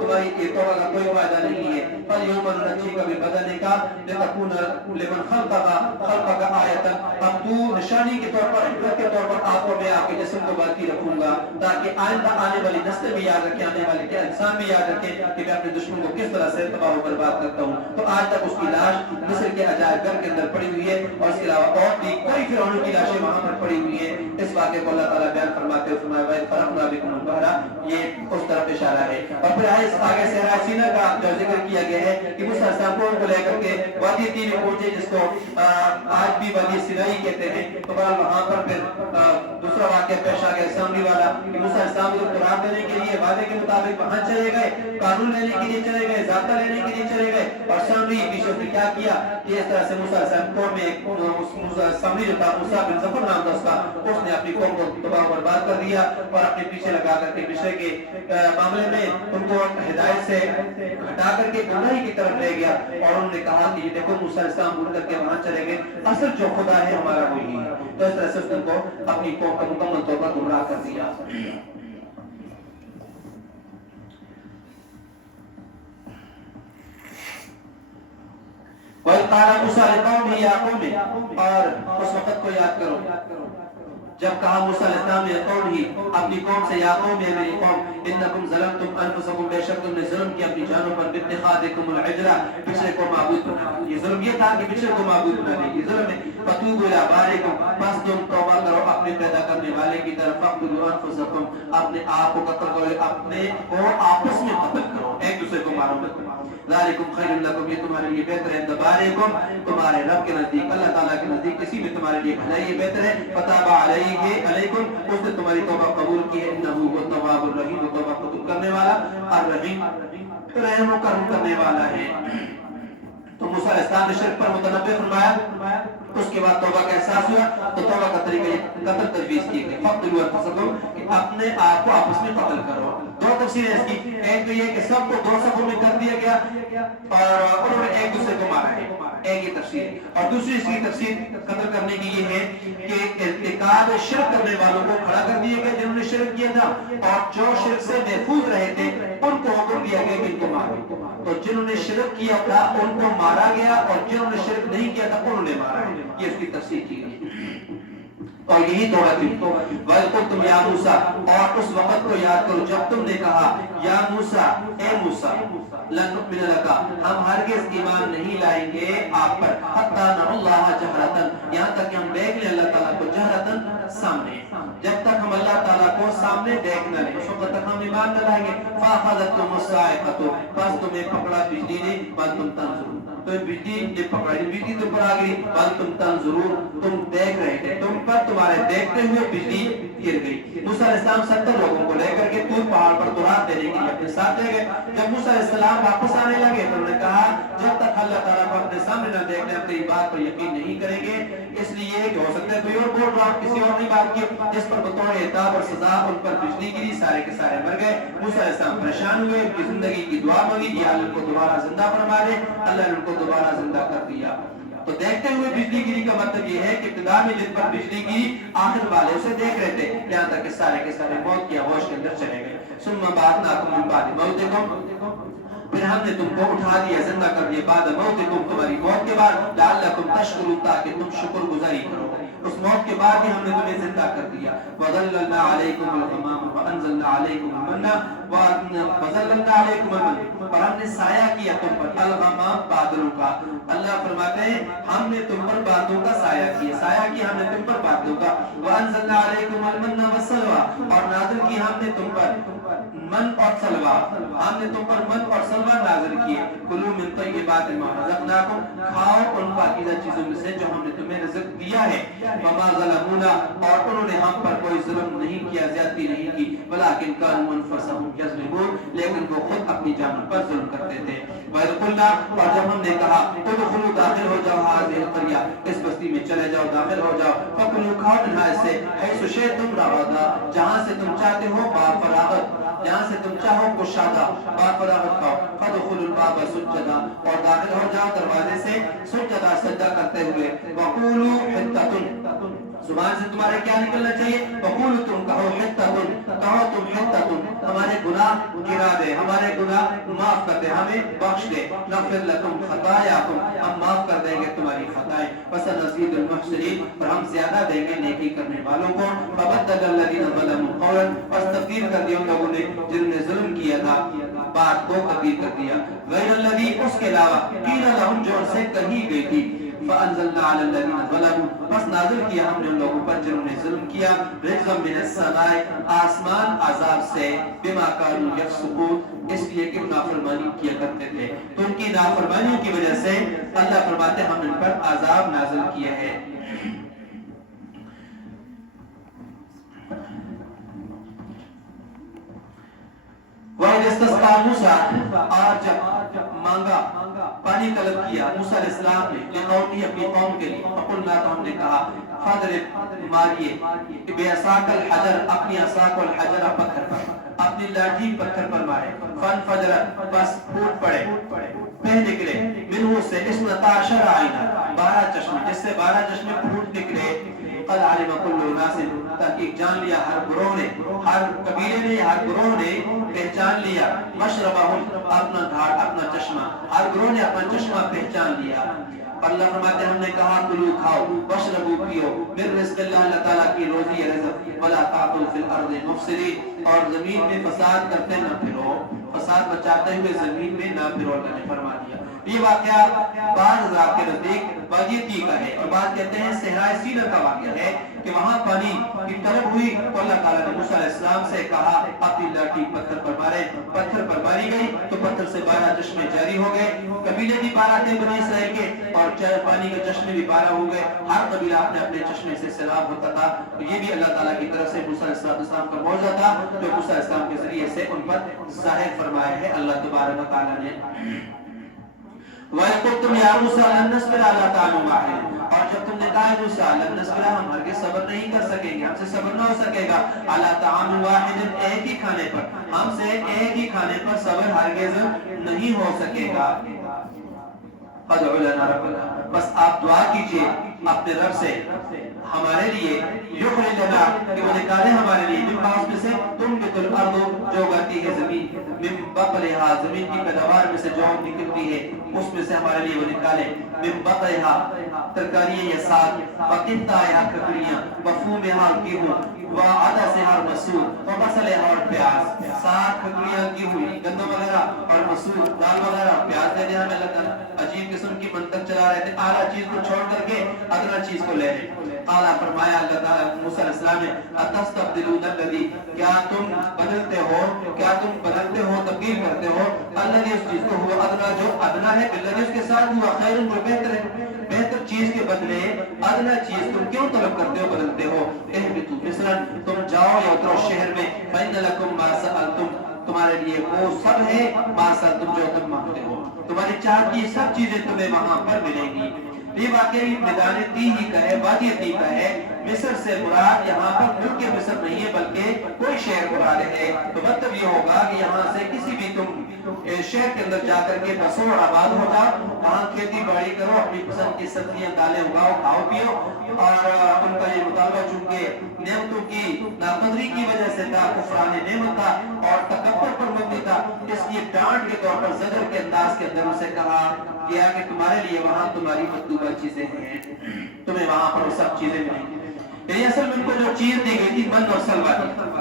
تمہاری توبہ کا کوئی فائدہ نہیں ہے. فَالْيَوْمَ نُنَجِّيكَ بِبَدَنِكَ لِتَكُونَ لِمَنْ خَلْفَكَ آیَةً، اب تو نشانی کے طور پر، عبرت کے طور پر آپ کو میں آپ کے جسم کو باقی رکھوں گا تاکہ آئندہ آنے والی نسل بھی یاد رکھیں، آنے والے کے انسان بھی یاد رکھیں کہ میں اپنے دشمن کو کس طرح سے تباہ و برباد کرتا ہوں. تو آج تک اس کی لاش مصر کے عجائب گھر کے اندر پڑی ہوئی ہے اور اس کے علاوہ اور بھی کئی فرعونوں کی لاشیں وہاں پر پڑی ہوئی ہیں. اس واقعے کو اللہ تعالیٰ بیان فرماتے ہوئے فرمایا وَإِذْ فَرَقْنَا بِكُمُ الْبَحْرَ، یہ اس طرف اشارہ ہے. اور پھر آگے صحرا سینا کا جو ذکر کیا گیا ہے کہ موسیٰ علیہ السلام کو لے کر کے وادی تین میں پہنچے جس کو آج بھی وادی سینائی کہتے ہیں. تو وہاں پر پھر دوسرا واقعہ پیش آ گیا سامری والا کہ موسیٰ علیہ السلام کو قرار دینے کے لیے وعدے کے مطابق وہاں چلے گئے، قانون لینے کے لیے چلے گئے، ضابطہ لینے کے لیے چلے گئے، اور سامری پیچھے نے کیا کیا کہ اس طرح سے موسیٰ علیہ السلام قوم میں سامری جو تھا موسیٰ بن ظفر نام تھا اس کا، اس نے اپنی قوم کو تباہ و برباد کر دیا اور اپنے پیچھے لگا کر کے مصر کے معاملے میں ان کو ہدایت سے ہٹا کر کے گمراہی کی طرف لے گیا. اور انہوں نے کہا کہ یہ دیکھو موسیٰ علیہ السلام اٹھ کر کے وہاں چلے گئے، اصل جو خدا ہے ہمارا وہی ہے. تو اس طرح سے اس نے کو اپنی قوم کا مکمل طور پر گمراہ کر دیا. وَإِذْ قَالَ مُوسَىٰ لِقَوْمِهِ يَا قَوْمِ، اور اس وقت کو یاد کرو جب کہا موسیٰ علیہ السلام نے قوم اپنی قوم سے یا قوم ہے میری قوم انکم ظلمتم انفسکم، بے شک تم نے ظلم کیا اپنی جانوں پر باتخاذکم العجل، بچڑے کو معبود بنا. یہ ظلم یہ تھا کہ بچڑے کو معبود بنانے کی ظلم ہے. فتوبوا الی بارئکم، بس تم توبہ کرو اپنے پیدا کرنے والے کی طرف. فاقتلوا انفسکم، اپنے آپ کو قتل کرو، اپنے کو آپس میں قتل کرو، ایک دوسرے کو مارو مت. ذالکم خیر لکم، یہ تمہارے لیے بہتر ہے. بارئکم، تمہارے رب کے نزدیک، اللہ تعالیٰ کے نزدیک کسی بھی تمہارے لیے بھلائی بہتر ہے. فتاب علیکم، اس نے تمہاری توبہ قبول کی ہے. انہ هو التواب الرحیم، وہ توبہ قبول کرنے والا الرحیم، رحم و کرم کرنے والا ہے. تو موسیٰ علیہ السلام نے شرک پر متنبہ فرمایا، اس کے بعد توبہ کا احساس ہوا تو توبہ کا طریقہ یہ قتل تجویز کی گئی. فقتلوا انفسکم، کہ اپنے آپ کو آپس میں قتل کرو. دو تفسیریں اس کی، ایک تو یہ کہ سب کو دو صفوں میں کر دیا گیا اور انہوں نے ایک دوسرے کو مارا ہے، ایک ہی تفسیر. اور دوسری اس کی تفسیر قتل کرنے کی یہ ہے کہ ارتکاب شرک کرنے والوں کو کھڑا کر دیا گیا جنہوں نے شرک کیا تھا، اور جو شرک سے محفوظ رہے تھے ان کو حکم دیا گیا کہ ان کو مارو. تو جنہوں نے شرک کیا تھا ان کو مارا گیا اور جنہوں نے شرک نہیں کیا تھا انہوں نے مارا ہے. یہ اس کی تفسیر کی گئی اور یہی توبہ تھی. وَقُلْتُمْ يَا مُوسَىٰ، اور اس وقت کو یاد کرو جب تم نے کہا یا موسیٰ، اے موسیٰ، لَن نُؤْمِنَ لَكَ، ہم ہرگز ایمان نہیں لائیں گے آپ پر، حَتَّىٰ نَرَى اللَّهَ جَهْرَةً، یہاں تک کہ ہم دیکھ لیں اللہ تعالیٰ کو جہرتاً سامنے. جب تک ہم اللہ تعالیٰ کو سامنے دیکھ نہ لیں اس وقت تک ہم ایمان نہ لائیں گے. فَأَخَذَتْكُمُ الصَّاعِقَةُ، بس تمہیں پکڑا بجلی نے، وَأَنْتُمْ تَنظُرُونَ، تو بجلی نے پکڑا، بجلی تم پر آ گئی. وَأَنْتُمْ تَنظُرُونَ، تم دیکھ رہے تھے، تم پر تمہارے دیکھتے ہوئے بجلی گر گئی. موسیٰ علیہ السلام 70 لوگوں کو لے کر کے طور پہاڑ پر تورات دینے کے لیے اپنے ساتھ لے گئے. جب موسیٰ علیہ السلام واپس آنے لگے تو انہوں نے کہا جب تک اللہ تعالیٰ کو اپنے سامنے نہ دیکھ لیں اپنی بات پر یقین نہیں کریں گے. اس لیے کہ ہو سکتا ہے کوئی اور بول رہا کسی اور نے بات کی جس پر بطور عتاب اور سزا ان پر بجلی گری، سارے کے سارے مر گئے. موسیٰ علیہ السلام پریشان ہوئے، ان کی زندگی کی دعا مانگی کہ اللہ ان کو دوبارہ زندہ فرما دے. اللہ نے ان کو دوبارہ زندہ کر دیا. تو دیکھتے ہوئے بجلی گری کا مطلب یہ ہے کہ ابتدا میں جن پر بجلی گری آخر والے اسے دیکھ رہے تھے یہاں تک کہ سارے کے سارے موت کی آغوش کے اندر چلے گئے. ثم بعثناکم من بعد موتکم، پھر ہم نے تم کو اٹھا دیا، زندہ کر دیا، بعد موتکم، تمہاری موت کے بعد، لعلکم تشکرون، تاکہ تم شکر گزاری کرو. اس موت کے بعد ہی ہم نے تمہیں زندہ کر دیا. وَظَلَّلْنَا عَلَيْكُمُ الْغَمَامَ وَأَنزَلْنَا عَلَيْكُمُ الْمَنَّ وَظَلَّلْنَا عَلَيْكُمُ الْمَنَّ، اور ہم نے سایہ کیا تم پر، الغمام بادلوں کا. اللہ فرماتے ہیں ہم نے تم پر بادلوں کا سایہ کیا، سایہ کیا ہم نے تم پر بادلوں کا. وَأَنزَلْنَا عَلَيْكُمُ الْمَنَّ وَالسَّلْوَىٰ، اور نازل کی ہم نے تم پر من اور سلوہ، ہم نے تم پر من اور سلوہ نازل کیے. کلوا من طیبات ما رزقناکم، کھاؤ ان پاکیزہ چیزوں میں سے جو ہم نے تمہیں رزق دیا ہے. وما ظلمونا، اور انہوں نے ہم پر کوئی ظلم نہیں کیا، زیادتی نہیں کی. ولکن كانوا انفسهم يظلمون، لیکن وہ خود اپنی جانوں پر ظلم کرتے تھے. وَإِذْ قُلْنَا، اور جب ہم نے کہا ادخلوا، داخل ہو جاؤ، هذه القرية، اس بستی میں چلے جاؤ، داخل ہو جاؤ. فَكُلُوا، کھاؤ منها سے، حيث شئتم رغدا، جہاں سے تم چاہتے ہو، بافراغت، جہاں سے تم چاہو کشادہ باب فراغت پاؤ فدخلوا الباب سجدا اور داخل ہو جاؤ دروازے سے سجدہ سجدہ کرتے ہوئے وقولوا حطۃ زبان سے تمہارے کیا نکلنا چاہیے وقولوا تم کہو حطۃ کہو تم حطۃ ہمارے گناہ گرا دے ہمارے گناہ معاف کر دے ہمیں بخش دے نغفر لکم خطایاکم ہم معاف کر دیں گے تمہاری خطائیں وسنزيد المحسنین اور ہم زیادہ دیں گے نیکی کرنے والوں کو فبدل الذين ظلموا قولا پس تبدیل کر دیا ان لوگوں نے جنہوں نے ظلم کیا تھا بات کو تبدیل کر دیا غیر الذی اس کے علاوہ قیل لهم جو ان سے کہی گئی تھی فانزلنا على الذين ظلموا پس نازل کیا ہم نے ان لوگوں پر جنہوں نے ظلم کیا رجزا من السماء آسمان عذاب سے بما كانوا يفسقون اس لیے کہ نافرمانی کیا کرتے تھے تو ان کی نافرمانی کی وجہ سے اللہ فرماتے ہم ان پر عذاب نازل کیا ہے وَإِذِ اسْتَسْقَىٰ مُوسَىٰ اور جب مانگا پانی طلب کیا موسیٰ علیہ السلام نے لقومه اپنی قوم کے لیے فقلنا تو ہم نے کہا فاضرب ماریے بعصاک الحجر اپنی عصا کو الحجر پتھر پر اپنی لاٹھی پتھر پر مارے فانفجرت بس پھوٹ پڑے بہ نکلے منہ سے اثنتا عشر عینا 12 چشمے جس سے 12 چشمے پھوٹ نکلے قد علم كل ناس تحقیق جان لیا ہر گروہ نے ہر قبیلے نے ہر گروہ نے پہچان لیا مشربہم اپنا گھاٹ اپنا چشمہ ہر گروہ نے اپنا چشمہ پہچان لیا اللہ فرماتے ہیں ہم نے کہا کلو کھاؤ واشربو پیو من رزق اللہ تعالیٰ کی روزی رزق ولا تعطوا فی الارض مفسدین اور زمین میں فساد کرتے نہ پھرو فساد بچاتے ہوئے زمین میں نہ پھرو اللہ نے فرما دیا یہ واقعہ بعض حضرات کے نزدیک باجیتی کا ہے اور بعض کہتے ہیں صحرائے سینا کا واقعہ ہے کہ وہاں پانی کی طلب ہوئی تو اللہ تعالیٰ نے موسیٰ علیہ السلام سے کہا اپنی لاٹھی پتھر پر مارے پتھر پر ماری گئی تو پتھر سے 12 چشمے جاری ہو گئے قبیلے بھی 12 تھے بنی اسرائیل کے اور پانی کے چشمے بھی 12 ہو گئے ہر قبیلہ اپنے اپنے چشمے سے سیراب ہوتا تھا تو یہ بھی اللہ تعالیٰ کی طرف سے موسیٰ علیہ السلام کا معجزہ تھا جو موسیٰ علیہ السلام کے ذریعے سے ان پر ظاہر فرمایا ہے اللہ تبارک و تعالیٰ نے وَيَقُلْتُمْ يَا مُوسَىٰ لَن نَّصْبِرَ عَلَىٰ طَعَامٍ وَاحِدٍ اور جب تم نے کہا موسیٰ لن نصبر ہم ہرگز صبر نہیں کر سکیں گے ہم سے صبر نہ ہو سکے گا عَلَىٰ طَعَامٍ وَاحِدٍ ایک ہی کھانے پر ہم سے ایک ہی کھانے پر صبر ہرگز نہیں ہو سکے گا فَادْعُ لَنَا رَبَّكَ بس آپ دعا کیجئے اپنے رب سے ہمارے لیے یخرج لنا کہ وہ نکالے ہمارے لیے من باس میں سے تنبت الارض جو اگاتی ہے زمین من بقلها زمین کی پیداوار میں سے جو نکلتی ہے اس میں سے ہمارے لیے وہ نکالے من بقلها ترکاریاں یا ساگ وقتها ککڑیاں وفومها گیہوں وعدسها مسور وبصلها اور پیاز ساگ ککڑیاں گیہوں گندم وغیرہ اور مسور دال وغیرہ پیاز دینے ہمیں اللہ تعالیٰ عجیب قسم کی منطق چلا رہے تھے اعلیٰ چیز کو چھوڑ کر کے ادنا چیز کو لے لیں قالا فرمایا اللہ تعالیٰ موسیٰ علیہ السلام نے اتستبدلون الذی کیا تم بدلتے ہو تبدیل کرتے ہو الذی اس چیز کو ہوا ادنا جو ادنا ہے بالذی اس کے ساتھ ہوا خیر جو بہتر ہے بہتر چیز کے بدلے ادنا چیز تم کیوں طلب کرتے ہو بدلتے ہو اہبطوا مصر تم جاؤ یا اترو شہر میں فإن لکم ما سألتم تمہارے لیے وہ سب ہے ما سألتم جو تم مانگتے ہو تمہاری چاہتی سب چیزیں تمہیں وہاں پر ملیں گی یہ واقعی میدان تیہی کا ہے وادی تیہی کا ہے مصر سے مراد یہاں پر ملک مصر نہیں ہے بلکہ کوئی شہر مراد ہے تو مطلب یہ ہوگا کہ یہاں سے کسی بھی تم شہر کے اندر جا کر کے بسو اور آباد ہو جاؤ وہاں کھیتی باڑی کرو اپنی پسند کی سبزیاں دالیں اگاؤ کھاؤ پیو اور ان کا یہ مطالبہ چونکہ نعمتوں کی ناقدری کی وجہ سے تھا کفران نعمت تھا اور تکبر پر مبنی تھا اس لیے ڈانٹ کے طور پر زجر کے انداز کے اندر اسے کہا کیا کہ تمہارے لیے وہاں تمہاری مطلوبہ چیزیں ہیں تمہیں وہاں پر وہ سب چیزیں ملیں گی یعنی اصل میں ان کو جو چیز دی گئی تھی من اور سلوا تھی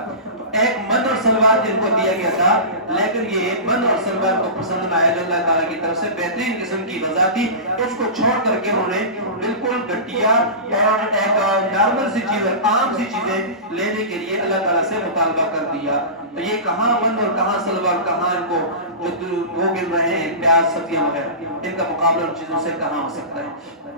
ایک من اور سلوا ان کو دیا گیا تھا لیکن یہ من اور سلوا کو پسند نہ آیا اللہ تعالیٰ کی طرف سے بہترین قسم کی غذا تھی اس کو چھوڑ کر کے انہوں نے بالکل گٹیا اور ایک نارمل سی چیز عام سی چیزیں لینے کے لیے اللہ تعالیٰ سے مطالبہ کر دیا تو یہ کہاں من اور کہاں سلوا اور کہاں ان کو جو وہ مل رہے ہیں پیاز سبزیاں وغیرہ ان کا مقابلہ ان چیزوں سے کہاں ہو سکتا ہے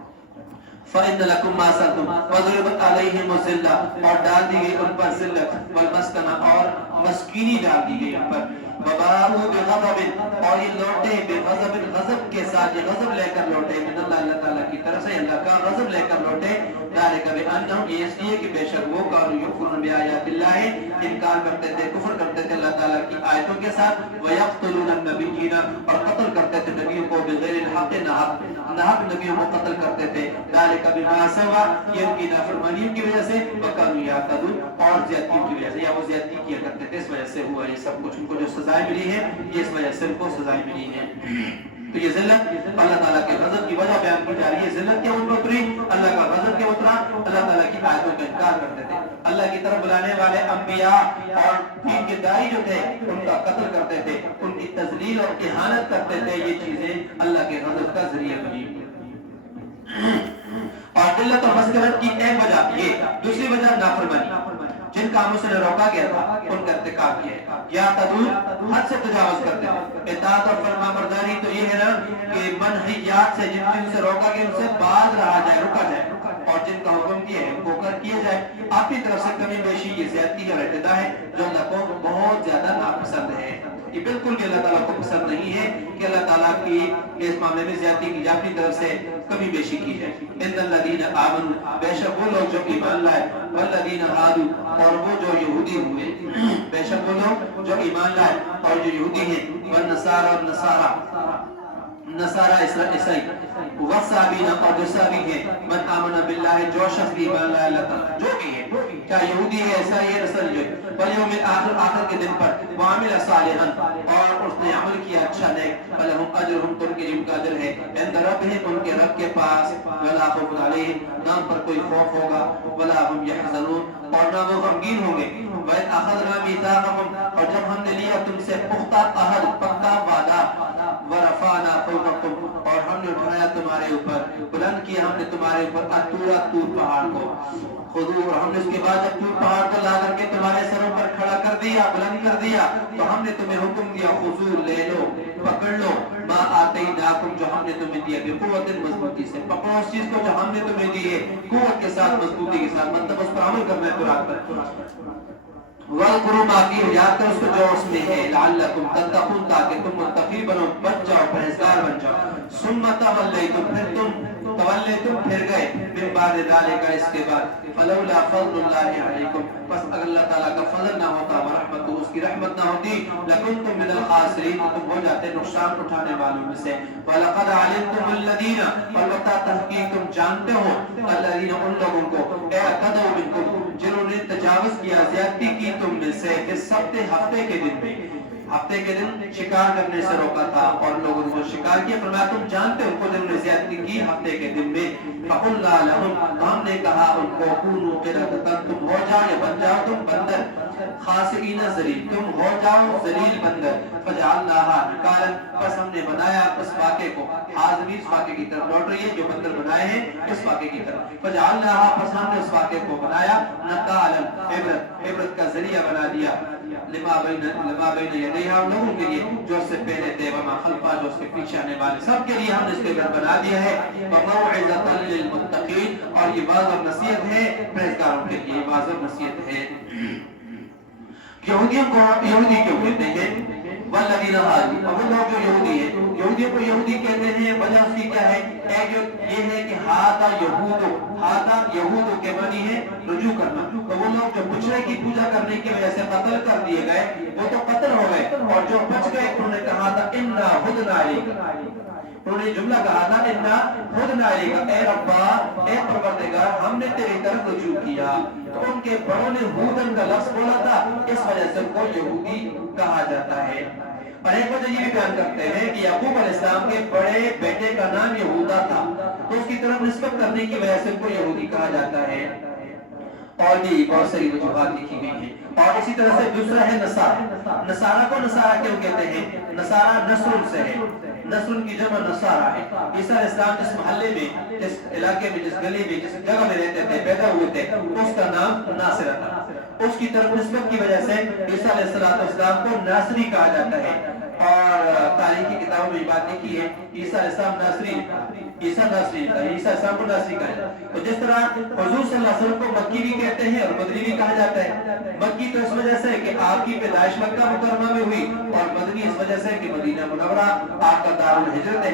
فَإِنَّ لَكُمْ مَا سَأَلْتُمْ وَضُرِبَتْ عَلَيْهِمُ الذِّلَّةُ اور ڈال دی گئی ان پر ذلت والمسکنہ اور مسکینی ڈال دی گئی ان پر وَبَاءُوا بِغَضَبٍ اور یہ لوٹے بِغَضَبٍ غضب کے ساتھ یہ غضب لے کر لوٹے من اللہ تعالیٰ کی طرف سے اللہ کا غضب لے کر لوٹے ذالک بأنہم یہ اس لیے کہ بے شک وہ کانوا یکفرون بآیات اللہ انکار کرتے تھے کفر کرتے تھے اللہ تعالیٰ کی آیتوں کے ساتھ ویقتلون النبیین اور قتل کرتے تھے نبیوں کو بغیر الحق ناحق نبیوں کو قتل کرتے تھے ذالک بما عصوا یہ ان کی نافرمانیوں کی وجہ سے وکانوا یعتدون اور زیادتیوں کی وجہ سے یا وہ زیادتی کیا کرتے تھے اس وجہ سے ہوا یہ سب کچھ ان کو جو سزائیں ملی ہے یہ اس وجہ سے ان کو سزائیں ملی ہیں تو یہ ذلت اللہ تعالیٰ کے غضب کی وجہ بیان کی جا رہی ہے ذلت کیا ان پر اتری اللہ کا غضب کیا اترا اللہ تعالیٰ کی آیتوں کا انکار کرتے تھے اللہ کی طرف بلانے والے انبیاء اور دین کے داعی جو تھے ان کا قتل کرتے تھے ان کی تذلیل اور اہانت کرتے تھے یہ چیزیں اللہ کے غضب کا ذریعہ بنی اور ذلت اور مسکرت کی ایک وجہ یہ دوسری وجہ نافرمانی جن کاموں سے روکا گیا تھا ان کا ارتکاب کیا یا تدور حد سے تجاوز کرتے ہیں اطاعت اور فرما برداری تو یہ ہے نا کہ منہیات سے جن چیزوں سے روکا گیا ان سے باز رہا جائے رکا جائے اور جن کا حکم کیا ہے ان کو کر کیا جائے اپنی طرف سے کمی بیشی یہ زیادتی اور اعتداء ہے جو اللہ کو بہت زیادہ ناپسند ہے یہ بالکل بھی اللہ تعالیٰ کو پسند نہیں ہے کہ اللہ تعالیٰ کی اس معاملے میں زیادتی کی جائے اپنی طرف سے کمی بیشی کی جائے ان الذین آمنوا بے شک وہ لوگ جو ایمان لائے والذین ہادوا اور وہ جو یہودی ہوئے بے شک وہ لوگ جو ایمان لائے اور جو یہودی ہیں والنصارى نصارى عیسائی والصابین اور جو صابی ہیں من آمن باللہ جو شخص ایمان لائے اللہ تعالیٰ جو بھی ہے کیا یہودی ہے عیسائی ہے نصاری جو ہے والیوم الآخر آخر کے دن پر وعمل صالحا اور اس نے عمل کیا اچھا نیک فلہم اجرہم تو ان کے ان کا اجر ہے عند ربہم ان کے رب کے پاس ولا خوف علیہم نہ ان پر کوئی خوف ہوگا ولا هم يحزنون اور نہ وہ غمگین ہوں گے وَإِذْ أَخَذْنَا مِيثَاقَكُمْ اور جب ہم نے لیا تم سے پختہ عہد پکا وعدہ وَرَفَعْنَا فَوْقَكُمْ اور ہم نے اٹھایا تمہارے اوپر بلند کیا ہم نے تمہارے اوپر طور پہاڑ کو خضوع اور ہم نے اس کے بعد جب طور پہاڑ کو لا کر کے تمہارے سروں پر کھڑا کر دیا بلند کر دیا تو ہم نے تمہیں حکم دیا خضوع لے لو پکڑ لو ما آتیناکم جو ہم نے تمہیں دیا بقوت مضبوطی سے پکڑو اس چیز کو جو ہم نے تمہیں دی ہے قوت کے ساتھ مضبوطی کے ساتھ مطلب اس پر عمل کرنا ہے قرآن پر وَاذْكُرُوا مَا فِيهِ یاد کرو اس کو جو اس میں ہے لعلکم تتقون تاکہ تم متقی بنو بچ جاؤ پرہیزگار بن جاؤ ثم تولیتم پھر پھر گئے من بعد ذلك اس کے بعد فلولا فضل اللہ علیکم بس اگر اللہ تعالیٰ کا فضل نہ ہوتا ورحمت اس کی رحمت نہ ہوتی لکنتم من الخاسرین تم ہو جاتے نقصان اٹھانے والوں میں سے وَلَقَدْ عَلِمْتُمُ الَّذِينَ البتہ تحقیق تم جانتے ہو الَّذِينَ ان لوگوں کو اعتدوا منکم جنہوں نے تجاوز کیا زیادتی کی تم میں سے اس ہفتے کے دن میں ہفتے کے دن شکار کرنے سے روکا تھا اور لوگوں نے جو شکار کیا فرمایا تم جانتے ہو کو جنہوں نے زیادتی کی ہفتے کے دن میں فَقُلْنَا لَهُمْ ہم نے کہا ان کو كُونُوا قِرَدَةً تم ہو جاؤ یا بن جاؤ تم بندر خاسئین ذلیل تم ہو جاؤ ذلیل بندر فجعلناها نکالا بس ہم نے بنایا اس واقعے کو آزمی اس واقعے کی طرف لوٹ رہی ہے جو بندر بنائے ہیں اس واقعے کی طرف فجعلناها بس ہم نے اس واقعے کو بنایا نکالا عبرت کا ذریعہ بنا دیا لما بین یدیہا لوگوں کے لیے جو اس سے پہلے تھے وما خلفا جو اس کے پیچھے آنے والے سب کے لیے ہم نے اس کے گھر بنا دیا ہے وموعظۃ للمتقین اور یہ واضح نصیحت ہے پرہیزگاروں کے لیے واضح نصیحت ہے یہودیوں کو یہودی کیوں کہتے ہیں والذین ہادوا اور وہ لوگ جو یہودی ہیں یہودیوں کو یہودی کہتے ہیں وجہ اس کی کیا ہے ایک یہ ہے کہ ہادا یہود کے معنی ہے رجوع کرنا تو وہ لوگ جو بچڑے کی پوجا کرنے کی وجہ سے قتل کر دیے گئے وہ تو قتل ہو گئے اور جو بچ گئے انہوں نے کہا تھا انا ہدنا الیک انہوں نے جملہ کہا تھا انا ہدنا الیک اے ربا اے پروردگار ہم نے تیری طرف رجوع کیا تو ان کے بڑوں نے ہودن کا لفظ بولا تھا اس وجہ سے کو یہودی کہا جاتا ہے اور ایک وجہ یہ بھی بیان کرتے ہیں کہ یعقوب علیہ السلام کے بڑے بیٹے کا نام یہودا تھا تو اس کی طرف نسبت کرنے کی وجہ سے کو یہودی کہا جاتا ہے اور بھی بہت ساری وجوہات لکھی گئی ہیں اور اسی طرح سے دوسرا ہے نصارہ نصارہ کو نصارہ کیوں کہتے ہیں نصارہ نصر سے ہے نصر کی جمع نصارہ ہے عیسیٰ علیہ السلام جس محلے میں جس علاقے میں جس گلی میں جس جگہ میں رہتے تھے پیدا ہوئے تھے اس کا نام ناصرہ تھا اس کی طرف نسبت کی وجہ سے عیسیٰ علیہ السلام کو ناصری کہا جاتا ہے اور تاریخی کتابوں میں یہ بات لکھی ہے عیسیٰ علیہ السلام ناصری عیسیٰ ناصری تھا عیسیٰ السلام کو ناصری کہا جاتا ہے تو جس طرح حضور صلی اللہ علیہ وسلم کو مکی بھی کہتے ہیں اور مدنی بھی کہا جاتا ہے مکی تو اس وجہ سے کہ آپ کی پیدائش مکہ مکرمہ میں ہوئی اور مدنی اس وجہ سے کہ مدینہ منورہ آپ کا دار الہجرت ہے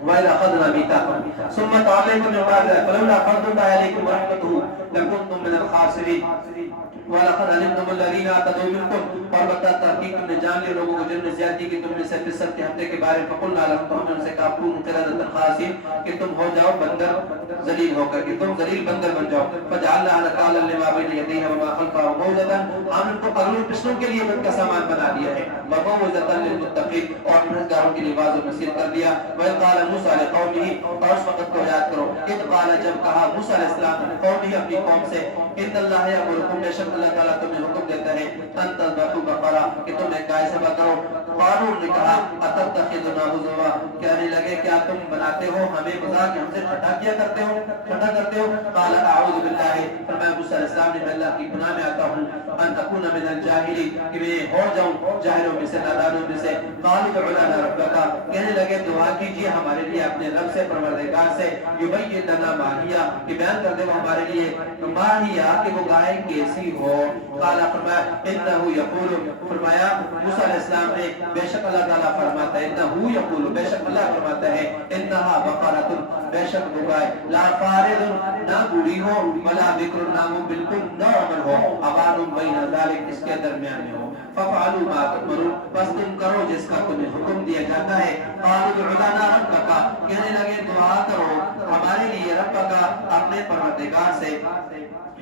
وَإِذَا أَخَذْنَا مِيثَاقَكُمْ ثُمَّ تَوَلَّيْتُم مِّن بَعْدِ ذَلِكَ فَلَوْلَا فَضْلُ اللَّهِ عَلَيْكُمْ وَرَحْمَتُهُ لَكُنتُم مِّنَ الْخَاسِرِينَ وَلَقَدْ عَلِمْتُمُ الَّذِينَ اعْتَدَوْا مِنكُمْ اور بتا تحقیق تم نے جان لیا لوگوں کو جن نے زیادتی کی تم نے سے فسق کے ہفتے کے بارے فقلنا لهم تو ہم نے ان سے کہا کونوا قردة خاسئین کہ تم ہو جاؤ بندر ذلیل ہو کر، کہ تم ذلیل بندر بن جاؤ۔ فجعلنا نكالا لما بين يديها وما خلفها وموعظة، ہم ان کو اگلے پچھلوں کے لیے مدد کا سامان بنا دیا ہے، وموعظة للمتقین، اور پرہیزگاروں کے لیے واعظ و نصیحت کر دیا۔ وَإِذْ قَالَ مُوسَىٰ لِقَوْمِهِ، اور اس وقت کو یاد کرو، اذ قال جب کہا موسیٰ علیہ السلام نے قومه اپنی قوم سے، ان اللہ یأمرکم، بے شک اللہ تعالیٰ تمہیں حکم دیتا ہے، ان تذبحوا بقرہ، کہ تم ایک گائے ذبح کرو۔ قارون نے کہا اتتخذنا ہزوا، کہنے لگے کیا تم بناتے ہو ہمیں مذاق، ہم سے ٹھٹا کیا کرتے ہو، ٹھٹا کرتے ہو؟ قال اعوذ باللہ، فرمایا موسیٰ علیہ السلام نے میں اللہ کی پناہ میں آتا ہوں، ان اکون من الجاہلین، کہ میں ہو جاؤں جاہلوں میں سے، نادانوں میں سے۔ قالوا ادع لنا ربک، کہنے لگے دعا کیجیے ہمارے لیے اپنے رب سے، پروردگار سے، یبین لنا ما ہی، کہ بیان کر دے وہ ہمارے لیے ما ہی، کہ وہ گائے کیسی ہو۔ قال فرمایا انہ یقول، فرمایا موسیٰ علیہ السلام نے بے شک اللہ تعالیٰ فرماتا ہے، انہ یقول، بے شک اللہ فرماتا ہے، انہا بقرۃ، بے شک وہ گائے، لا فارض، نہ بوڑھی ہو، ولا بکر، نہ وہ بالکل نو عمر ہو، عوان بین ذلک، اس کے درمیان میں ہو۔ ففعلوا ما تؤمرون، بس تم کرو جس کا تمہیں حکم دیا جاتا ہے۔ قالوا ادع لنا ربک، کہنے لگے دعا کرو ہمارے لیے ربک، اپنے پروردگار سے،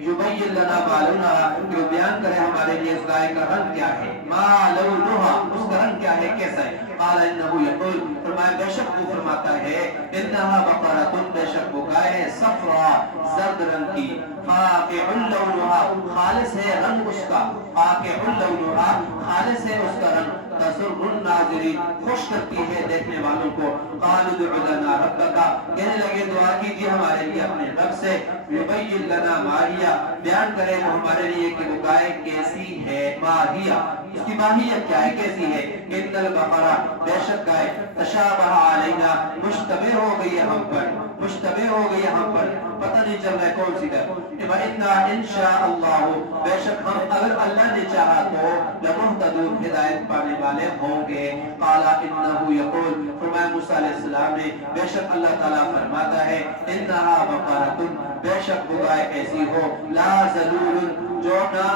یبین لنا ما لونہا، جو بیان کرے ہمارے لیے اس گائے کا رنگ کیا ہے، ما لونہا، اس کا رنگ کیا ہے، کیسا ہے۔ قال انہ یقول، فرمایا بے شک وہ فرماتا ہے، انہا بقرۃ، بے شک وہ گائے ہے، صفراء، زرد رنگ کی، فاقع لونہا، خالص ہے رنگ اس کا، فاقع لونہا، خالص ہے اس کا رنگ، تسر الناظرین، خوش کرتی ہے دیکھنے والوں کو۔ قالوا ادع لنا ربک، کہنے لگے دعا کیجیے ہمارے لیے اپنے رب سے، یبین لنا ما ہی، بیان کرے وہ ہمارے لیے کہ وہ گائے کیسی ہے، ماہیہ، اس کی ماہیت کیا ہے، کیسی ہے۔ ان البقرہ، بے شک گائے، تشابہ علینا، مشتبہ ہو گئی ہے ہم پر، مشتبہ ہو گئی ہے ہم پر، پتہ نہیں چل رہا ہے کون سی گائے۔ وَإِنَّا إِن شَاءَ اللَّهُ، بے شک ہم اگر اللہ نے چاہا تو لَمُهْتَدُونَ، ہدایت پانے والے ہوں گے۔ قَالَ إِنَّهُ يَقُولُ، فرمایا موسیٰ علیہ السلام نے بے شک اللہ تعالیٰ فرماتا ہے، إِنَّهَا بَقَرَةٌ، بے شک وہ گائے، ایسی ہو لا ذلول جو نہ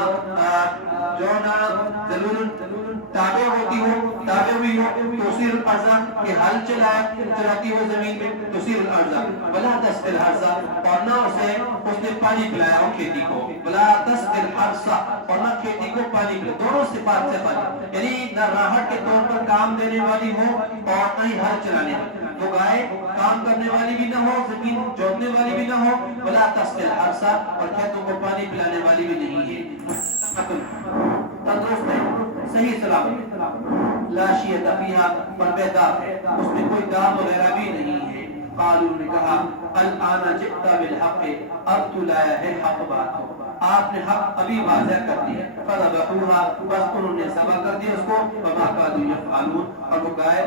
ذلول تابع ہوتی ہو، تابع ہوئی ہو، تثیر الارض کہ حل چلاتی ہو زمین میں، تثیر الارض ولا تسقي الحرث اور نہ اس نے پانی پلایا ہو کھیتی کو، ولا تسقي الحرث اور نہ کھیتی کو پانی پلایا، دونوں صفات سے پانی یعنی نہ راحت کے طور پر کام دینے والی ہو اور نہ ہی حل چلانے والی، وہ گائے کام کرنے والی بھی نہ ہو، زمین جوتنے والی بھی نہ ہو، ولا تسقي الحرث اور کھیتوں کو پانی پلانے والی بھی نہیں ہے، تندرست ہے، صحیح سلامت، لا شیۃ فیہا پر بیدار ہے، اس میں کوئی داغ وغیرہ بھی نہیں ہے۔ قالوا نے کہا الآن جئت بالحق، اب تو لایا ہے حق بات، آپ نے حق ابھی واضح کر دی ہے، فذبحوها بس انہوں نے ذبح کر دیا اس کو، وما كانوا يفعلون اور وہ گائے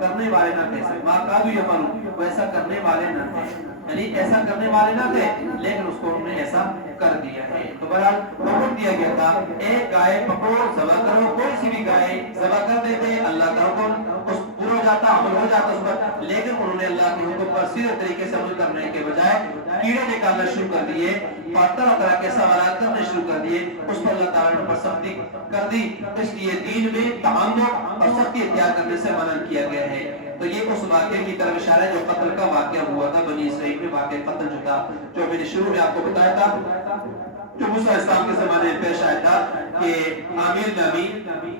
کرنے والے نہ تھے، ما كانوا يفعلون وہ ایسا کرنے والے نہ تھے، یعنی ایسا کرنے والے نہ تھے لیکن اس کو انہوں نے ایسا کر دیا ہے۔ تو بہرحال حکم دیا گیا تھا ایک گائے پکڑو ذبح کرو، کوئی سی بھی گائے ذبح کر دیتے، اللہ کا حکم اس پورا جاتا، عمل ہو جاتا اس پر، لیکن انہوں نے اللہ کے حکم پر سیدھے طریقے سے عمل کرنے کے بجائے کیڑے نکالنا شروع کر دیے اور طرح طرح کے سوالات کرنے شروع کر دیے، اس پر اللہ تعالیٰ نے سختی کر دی، اس لیے دین میں تعامل اور سختی اختیار کرنے سے منع کیا گیا ہے۔ تو یہ اس واقعے کی طرف اشارہ ہے جو قتل کا واقعہ ہوا تھا بنی اسرائیل میں، واقعہ قتل جو تھا، جو میں نے شروع میں آپ کو بتایا تھا، جو موسیٰ علیہ السلام کے زمانے میں پیش آیا تھا کہ عامر نامی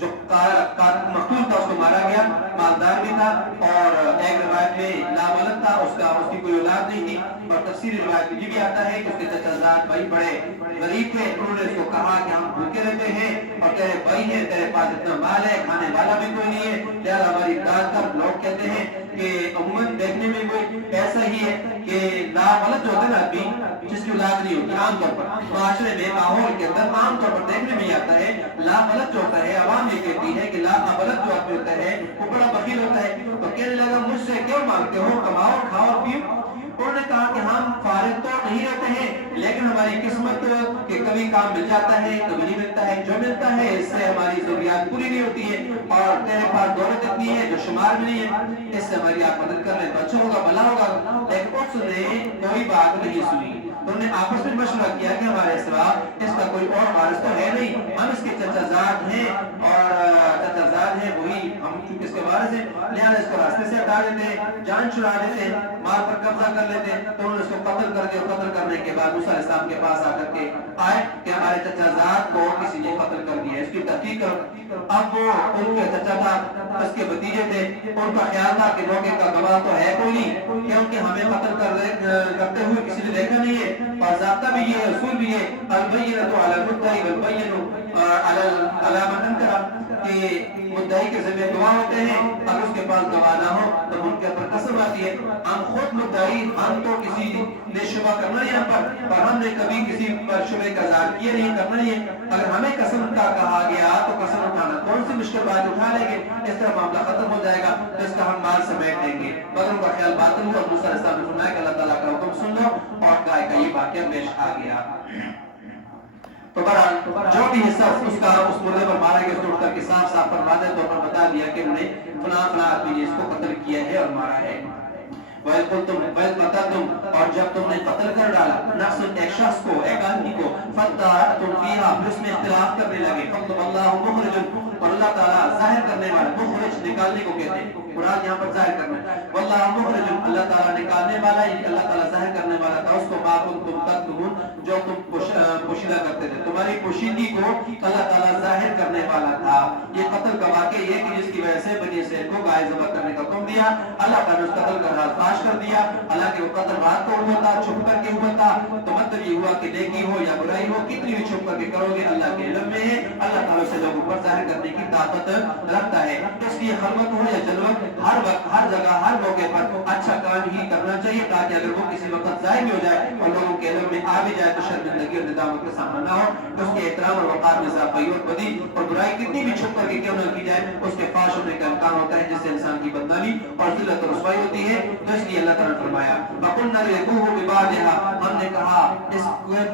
جو مقتول تھا اس کو مارا گیا، مالدار بھی تھا اور ایک روایت میں لامولد تھا، اس کی کوئی اولاد نہیں تھی، اور تفسیری روایت میں یہ بھی آتا ہے کہ اس کے چچا زاد بھائی بڑے غریب تھے، انہوں نے اس کو کہا کہ ہم بھوکے رہتے ہیں اور تیرے بھائی ہیں، تیرے پاس اتنا مال ہے، کھانے والا بھی کوئی نہیں ہے، لہٰذا ہماری امداد کر۔ لوگ کہتے ہیں کہ عموماً دیکھنے میں کوئی ایسا ہی ہے کہ لامولد جو ہوتا ہے نا آدمی جس کی اولاد نہیں ہوتی، عام طور پر معاشرے میں ماحول کے اندر عام طور پر دیکھنے میں آتا ہے، لامولد جو ہوتا ہے عوام یہ کہتی ہے کہ لامولد جو آدمی ہوتا ہے وہ بڑا بخیل ہوتا ہے، تو کہنے لگا مجھ سے کیوں مانگتے ہو، کماؤ کھاؤ اور پیو۔ انہوں نے کہا کہ ہم فارغ تو نہیں رہتے ہیں لیکن ہماری قسمت کہ کبھی کام مل جاتا ہے کبھی نہیں ملتا ہے، جو ملتا ہے اس سے ہماری ضروریات پوری نہیں ہوتی ہے، اور تیرے پاس دولت اتنی ہے جو شمار میں نہیں ہے، اس سے ہماری آپ مدد کر لیں تو اچھا ہوگا، بھلا ہوگا، لیکن اس نے کوئی بات نہیں سنی۔ انہوں نے آپس میں مشورہ کیا کہ ہمارے سوا اس کا کوئی اور وارث تو ہے نہیں، ہم اس کے چچا زاد ہیں اور چچا زاد ہیں وہی ہم چونکہ اس کے وارث ہیں، لہٰذا اس کو راستے سے ہٹا دیتے ہیں، جان چھڑا دیتے ہیں، مال پر قبضہ کر لیتے ہیں۔ تو انہوں نے اس کو قتل کر دیا، قتل کرنے کے بعد موسیٰ علیہ السلام کے پاس آ کر کے آئے کہ ہمارے چچا زاد کو کسی نے قتل کر دیا، اس کی تحقیق کرو۔ اب وہ ان کے چچا تھا، اس کے بھتیجے تھے، ان کا خیال تھا کہ موقع کا گواہ تو ہے کوئی نہیں کیونکہ ہمیں قتل کرتے ہوئے کسی نے دیکھا نہیں ہے، اور ضابطہ بھی یہ ہے، اصول بھی ہے، البینۃ علی المدعی والبینۃ علی من انکر، کہ مدعی کے ذمہ گواہ ہوتے ہیں، اگر اس کے پاس گواہ نہ ہو تو ان کے اوپر قسم آتی ہے۔ ہم خود مدعی، ہم تو کسی نے شبہ کرنا نہیں ہم پر ہم نے کبھی کسی پر شبہ کا اظہار کیا نہیں، کرنا نہیں ہے، اگر ہمیں قسم کا کہا گیا تو قسم اٹھانا کون سی مشکل بات اٹھا لیں گے، اس طرح معاملہ ختم ہو جائے گا، تو اس کا ہم مال سمیٹ دیں گے۔ مگر ان کا خیال باطل ہوا، موسیٰ علیہ السلام نے فرمایا کہ اللہ تعالیٰ کا حکم سن لو، اور گائے کا یہ واقعہ پیش آ گیا۔ تو بہرحال جو بھی حصہ اس کا اس مردے پر مارا گیا اس کو اٹھ کر کے صاف صاف پر واضح طور پر بتا دیا کہ انہوں نے فلاں فلاں آدمی نے اس کو قتل کیا ہے اور مارا ہے۔ اور جب تم نے قتل کر ڈالا نفس ایک شخص کو، ایک آدمی کو، فَتَّارَأْتُمْ فِيهَا پھر اس میں اختلاف کرنے لگے، فَقْتُمْ اللَّهُ مُخْرِجٌ اور اللہ تعالیٰ ظاہر کرنے والا، مخرج نکالنے کو کہتے ہیں، قرآن یہاں پر ظاہر کرنا ہے، وَاللَّهُ مُخْرِجٌ اللہ تعالیٰ نکالنے والا، اللہ تعالیٰ ظاہر کرنے والا تھا اس کو، مَا كُنْتُمْ تَكْتُمُونَ جو تم پوشیدہ کرتے تھے، تمہاری پوشیدگی کو اللہ تعالیٰ ظاہر کرنے والا تھا۔ یہ قتل کا واقعہ یہ کہ جس کی وجہ سے بنی اسرائیل کو گائے ذبح کرنے کا حکم دیا، اللہ تعالیٰ نے اس قتل کا راز فاش کر دیا، حالانکہ وہ قتل رات کو ہوا تھا، چھپ کر کے ہوا تھا، تو مطلب یہ ہوا کہ نیکی ہو یا برائی ہو کتنی بھی چھپ کر کے کرو گے اللہ کے علم میں ہے، اللہ تعالیٰ سے لوگوں پر ظاہر کرنے کی طاقت رکھتا ہے، اس لیے خلوت ہو یا جلوت ہر وقت ہر جگہ ہر موقع پر اچھا کام ہی کرنا چاہیے، تاکہ اگر وہ کسی وقت ظاہر بھی ہو جائے اور لوگوں کے علم میں آ بھی جائے تو شرمندگی اور ندامت کا سامنا نہ ہو، اس کے احترام اور وقار میں اضافہ اور بدی اور برائی کتنی بھی چھپ کر کے کیوں نہ کی جائے اس کے فاش ہونے کا امکان ہوتا ہے، جس سے انسان کی بدنامی اور ذلت اور رسوائی ہوتی ہے۔ تو اس لیے اللہ تعالیٰ نے فرمایا فَقُلْنَا لِيَكُوهُ بِبَعْضِهَا ہم نے کہا اس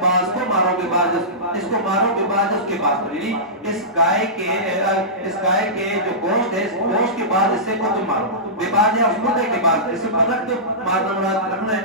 باز کو مارو بے باز، اس کو مارو بے باز اس کے باز پر، یعنی اس گائے کے جو گوشت ہے اس گوشت کے بعد اس سے کو تم مارو، بے باز ہے اس مردے کے بعد، اس سے پتک تو مارنا مراد رکھنا ہے،